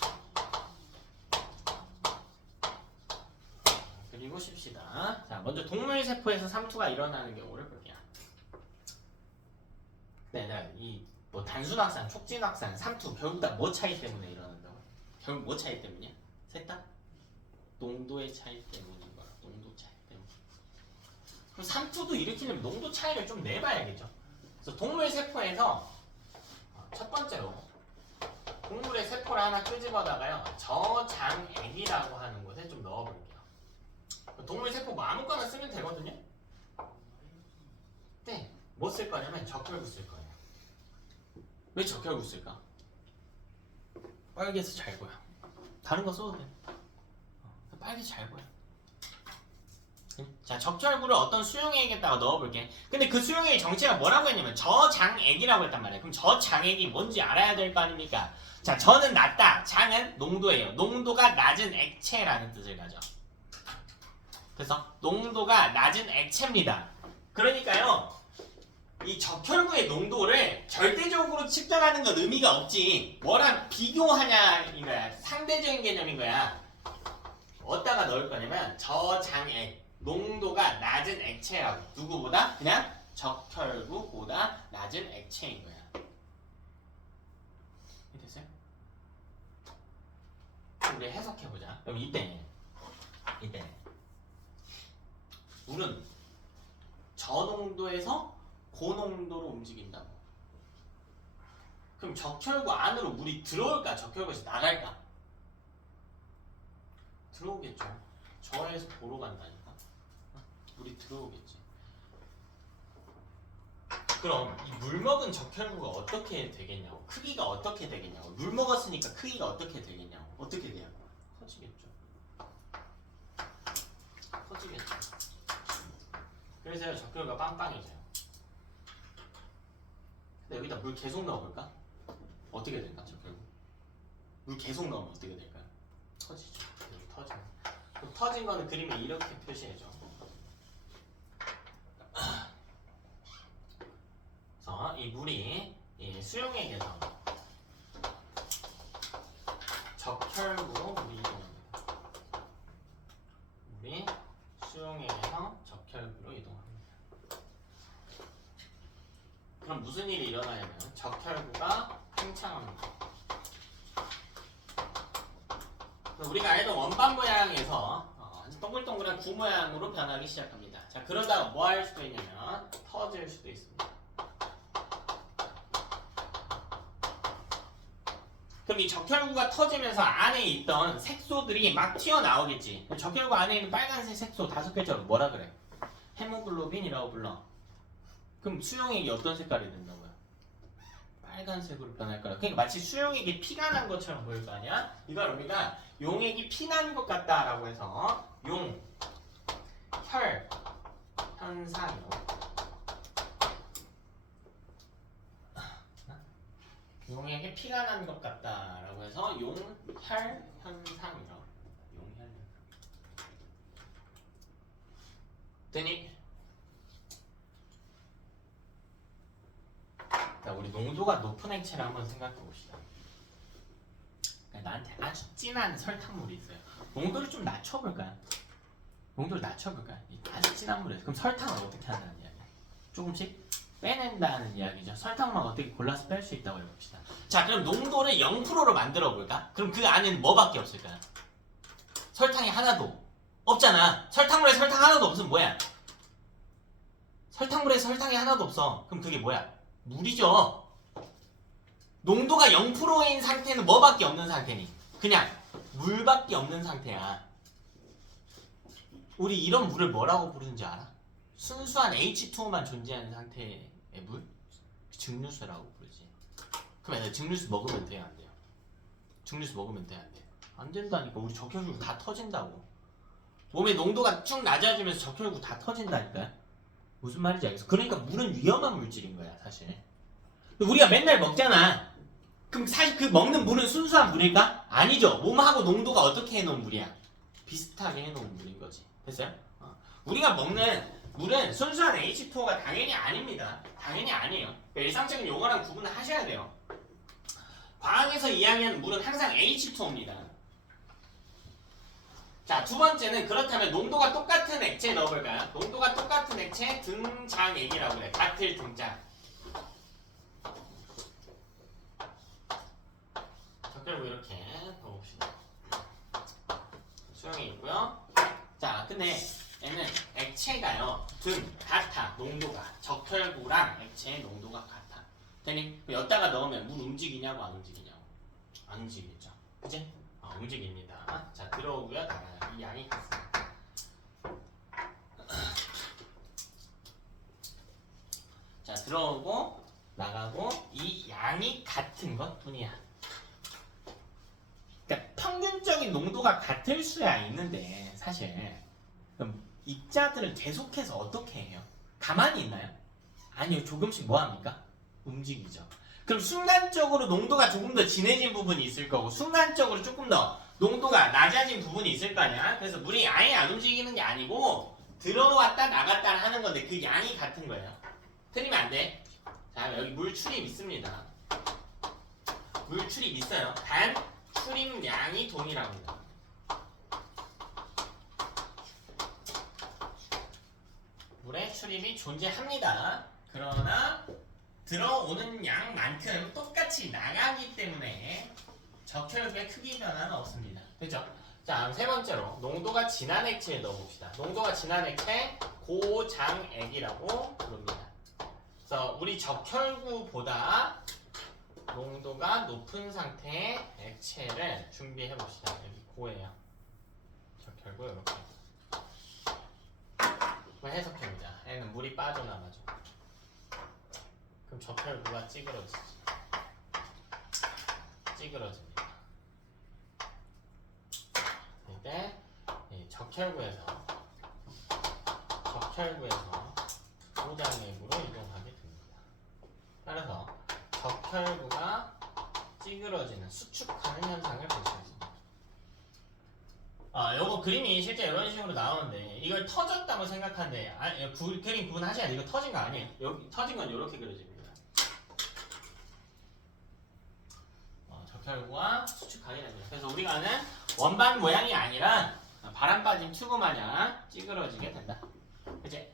그리고 쉽시다. 자, 먼저 동물 세포에서 3투가 일어나는 경우를 볼게요. 네, 이뭐 단순 확산, 촉진 확산, 3투 결국 다 뭐 차이 때문에 일어난다고? 결국 뭐 차이 때문이야? 셋 다? 농도의 차이 때문인 거야. 농도 차이 때문에. 그럼 3투도 일으키는 농도 차이를 좀 내봐야겠죠. 그래서 동물 세포에서 첫 번째로 동물의 세포를 하나 끄집어다가요 저장액이라고 하는 곳에 좀 넣어볼게요. 동물 세포 뭐 아무거나 쓰면 되거든요. 네, 뭐 쓸 거냐면 적혈구 쓸 거예요. 왜 적혈구 쓸까? 빨개서 잘 보여. 다른 거 써도 돼. 빨개서 잘 보여. 자, 적혈구를 어떤 수용액에다가 넣어볼게. 근데 그 수용액의 정체가 뭐라고 했냐면 저장액이라고 했단 말이에요. 그럼 저장액이 뭔지 알아야 될 거 아닙니까? 자, 저는 낮다, 장은 농도예요. 농도가 낮은 액체라는 뜻을 가져. 그래서 농도가 낮은 액체입니다. 그러니까요, 이 적혈구의 농도를 절대적으로 측정하는 건 의미가 없지. 뭐랑 비교하냐 이거야. 상대적인 개념인 거야. 어디다가 넣을 거냐면 저장액. 농도가 낮은 액체라고. 누구보다? 그냥 적혈구보다 낮은 액체인 거야. 됐어요? 우리 해석해보자. 그럼 이때 물은 저농도에서 고농도로 움직인다고. 그럼 적혈구 안으로 물이 들어올까? 적혈구에서 나갈까? 들어오겠죠. 저에서 고로 간다니까. 물이 들어오겠지. 그럼 이 물 먹은 적혈구가 어떻게 되겠냐고. 크기가 어떻게 되겠냐고. 물 먹었으니까 크기가 어떻게 되겠냐고. 어떻게 돼요? 커지겠죠. 커지겠죠. 그래서 적혈구가 빵빵해져요. 근데 여기다 물 계속 넣어볼까? 어떻게 될까? 적혈구 물 계속 넣으면 어떻게 될까요? 터지죠. 여기 터지면. 그럼 터진 거는 그림에 이렇게 표시해줘. 그래서 이 물이 이 수용액에서 적혈구로 물이 이동합니다. 물이 수용액에서 적혈구로 이동합니다. 그럼 무슨 일이 일어나냐면 적혈구가 팽창합니다. 우리가 알던 원반 모양에서 동글동글한 구 모양으로 변하기 시작합니다. 자, 그러다가 뭐 할 수도 있냐면 터질 수도 있습니다. 그럼 이 적혈구가 터지면서 안에 있던 색소들이 막 튀어나오겠지. 적혈구 안에 있는 빨간색 색소 5개처럼 뭐라 그래? 헤모글로빈이라고 불러. 그럼 수용액이 어떤 색깔이 된다고요? 빨간색으로 변할 거야. 그러니까 마치 수용액이 피가 난 것처럼 보일 거 아니야? 이걸 우리가 용액이 피난 것 같다라고 해서 용혈 현상이라고. 용액에 피가 난 것 같다라고 해서 용혈 현상이라고. 용혈. 되니? 자, 우리 농도가 높은 액체를 한번 생각해 봅시다. 그러니까 나한테 아주 진한 설탕물이 있어요. 농도를 좀 낮춰볼까요? 농도를 낮춰볼까요? 아주 진한 물이에요. 그럼 설탕을 어떻게 한다는 이야기야? 조금씩 빼낸다는 이야기죠. 설탕만 어떻게 골라서 뺄 수 있다고 해봅시다. 자, 그럼 농도를 0%로 만들어 볼까? 그럼 그 안에는 뭐밖에 없을까요? 설탕이 하나도 없잖아. 설탕물에 설탕 하나도 없으면 뭐야? 설탕물에 설탕이 하나도 없어. 그럼 그게 뭐야? 물이죠. 농도가 0%인 상태는 뭐밖에 없는 상태니? 그냥 물밖에 없는 상태야. 우리 이런 물을 뭐라고 부르는지 알아? 순수한 H2O만 존재하는 상태의 물? 증류수라고 부르지. 그럼 증류수 먹으면 돼요, 안 돼요? 증류수 먹으면 돼, 안 돼요? 안 된다니까. 우리 적혈구 다 터진다고. 몸의 농도가 쭉 낮아지면서 적혈구 다 터진다니까요. 무슨 말인지 알겠어? 그러니까 물은 위험한 물질인 거야 사실. 우리가 맨날 먹잖아. 그럼 사실 그 먹는 물은 순수한 물일까? 아니죠. 몸하고 농도가 어떻게 해놓은 물이야? 비슷하게 해놓은 물인 거지. 됐어요? 우리가 먹는 물은 순수한 H2O가 당연히 아닙니다. 당연히 아니에요. 일상적인 용어랑 구분을 하셔야 돼요. 과학에서 이야기하는 물은 항상 H2O입니다. 자, 두 번째는 그렇다면 농도가 똑같은 액체에 넣어볼까요? 농도가 똑같은 액체 등장액이라고 그래. 같을 등장. 자, 그리고 이렇게 넣어봅시다. 수용이 있고요. 자, 근데 얘는 액체가요. 같아. 농도가. 적혈구랑 액체의 농도가 같아. 되니? 여기다가 넣으면 물 움직이냐고 안 움직이냐고? 안 움직이겠죠. 그치? 움직입니다. 자, 들어오고요. 나가요. 이 양이 같습니다. 자, 들어오고 나가고 이 양이 같은 것 뿐이야. 그러니까 평균적인 농도가 같을 수야 있는데 사실 그럼 입자들을 계속해서 어떻게 해요? 가만히 있나요? 아니요. 조금씩 뭐 합니까? 움직이죠. 그럼 순간적으로 농도가 조금 더 진해진 부분이 있을 거고 순간적으로 조금 더 농도가 낮아진 부분이 있을 거 아니야? 그래서 물이 아예 안 움직이는 게 아니고 들어왔다 나갔다 하는 건데 그 양이 같은 거예요. 틀리면 안 돼. 자, 여기 물 출입 있습니다. 물 출입 있어요. 단 출입량이 동일합니다. 물의 출입이 존재합니다. 그러나 들어오는 양만큼 똑같이 나가기 때문에 적혈구의 크기 변화는 없습니다. 됐죠? 자, 세 번째로 농도가 진한 액체에 넣어봅시다. 농도가 진한 액체 고장액이라고 부릅니다. 그래서 우리 적혈구보다 농도가 높은 상태의 액체를 준비해봅시다. 여기 고예요. 적혈구 이렇게. 해석합니다. 얘는 물이 빠져나가죠. 그럼 적혈구가 찌그러집니다. 이때 적혈구에서 고장액으로 이동하게 됩니다. 따라서 적혈구가 찌그러지는 수축하는 현상을 볼 수 있습니다. 요거 그림이 실제 이런 식으로 나오는데 이걸 터졌다고 생각하는데 그림 구분하셔야 돼요. 이거 터진 거 아니에요. 여기 터진 건 이렇게 그려집니다. 적혈구가 수축하게 됩니다. 그래서 우리가 아는 원반 모양이 아니라 바람 빠진 튜브 마냥 찌그러지게 된다. 그치?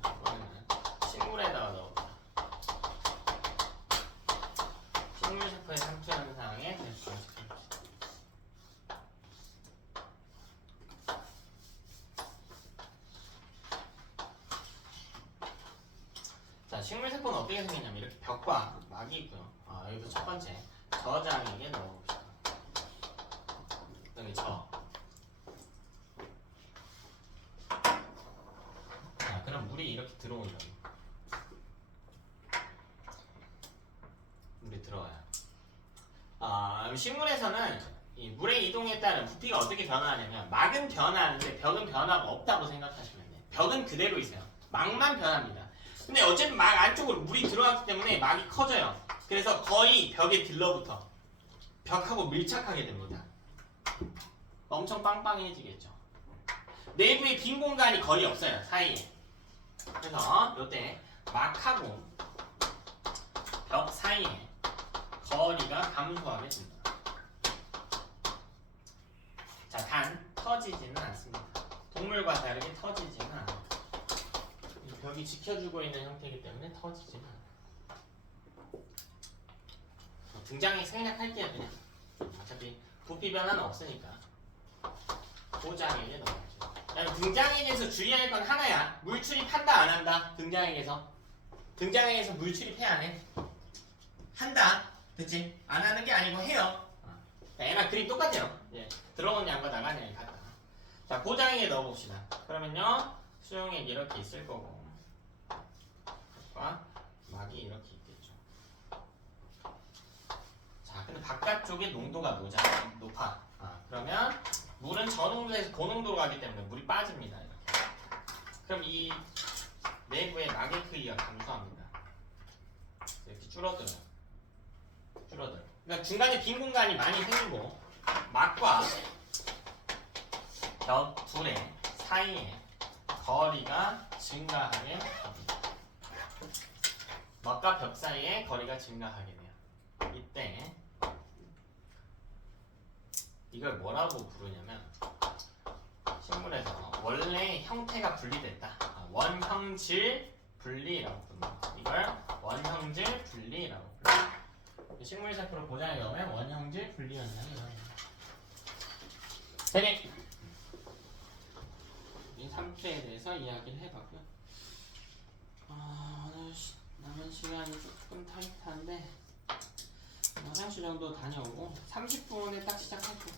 이거는 식물에다가 넣어볼게요. 식물 세포의 상투 현상에 대해서 관측해봅시다. 자, 식물 세포는 어떻게 생겼냐면 이렇게 벽과 막이 있고요. 여기서 첫 번째 저장액에 넣어봅시다. 그다음에 자, 그럼 물이 이렇게 들어온다. 물이 들어와요. 식물에서는 이 물의 이동에 따른 부피가 어떻게 변화하냐면 막은 변화하는데 벽은 변화가 없다고 생각하시면 돼요. 벽은 그대로 있어요. 막만 변합니다. 근데 어쨌든 막 안쪽으로 물이 들어왔기 때문에 막이 커져요. 그래서 거의 벽에 들러붙어 벽하고 밀착하게 됩니다. 엄청 빵빵해지겠죠. 내부에 빈 공간이 거의 없어요. 사이에. 그래서 이때 막하고 벽 사이에 거리가 감소하게 됩니다. 자, 단 터지지는 않습니다. 동물과 다르게 터지지는 않아요. 이 벽이 지켜주고 있는 형태이기 때문에 터지지는 않아요. 등장액 생략할게요. 그냥 어차피 부피 변화는 없으니까 고장액에 넣어야죠. 등장액에서 주의할 건 하나야. 물 출입한다 안 한다? 등장액에서 물 출입해 안 해? 한다. 됐지? 안 하는 게 아니고 해요. 얘랑 그림 똑같아요. 예. 들어온 양과 나간 양이 같다. 자, 고장액에 넣어봅시다. 그러면요 수용액 이렇게 있을 거고 막이 이렇게 있겠죠. 자, 근데 바깥쪽에 농도가 높아. 그러면 물은 저농도에서 고농도로 가기 때문에 물이 빠집니다. 이렇게. 그럼 이 내부의 마개크기가 감소합니다. 이렇게 줄어들어요. 그러니까 중간에 빈 공간이 많이 생기고 막과 벽 둘의 사이에 거리가 증가하게 됩니다. 막과 벽 사이에 거리가 증가하게 돼요. 이때 이걸 뭐라고 부르냐면 식물에서 원래 형태가 분리됐다. 원형질 분리라고 부릅니다. 이걸 원형질 분리라고 불러요. 식물세포를 보장해 놓으면 원형질 분리 현상이 일어납니다. 되니 이 3트에 대해서 이야기를 해봤고요. 오늘 남은 시간이 조금 타이트한데 화장실 정도 다녀오고 30분에 딱 시작할게요.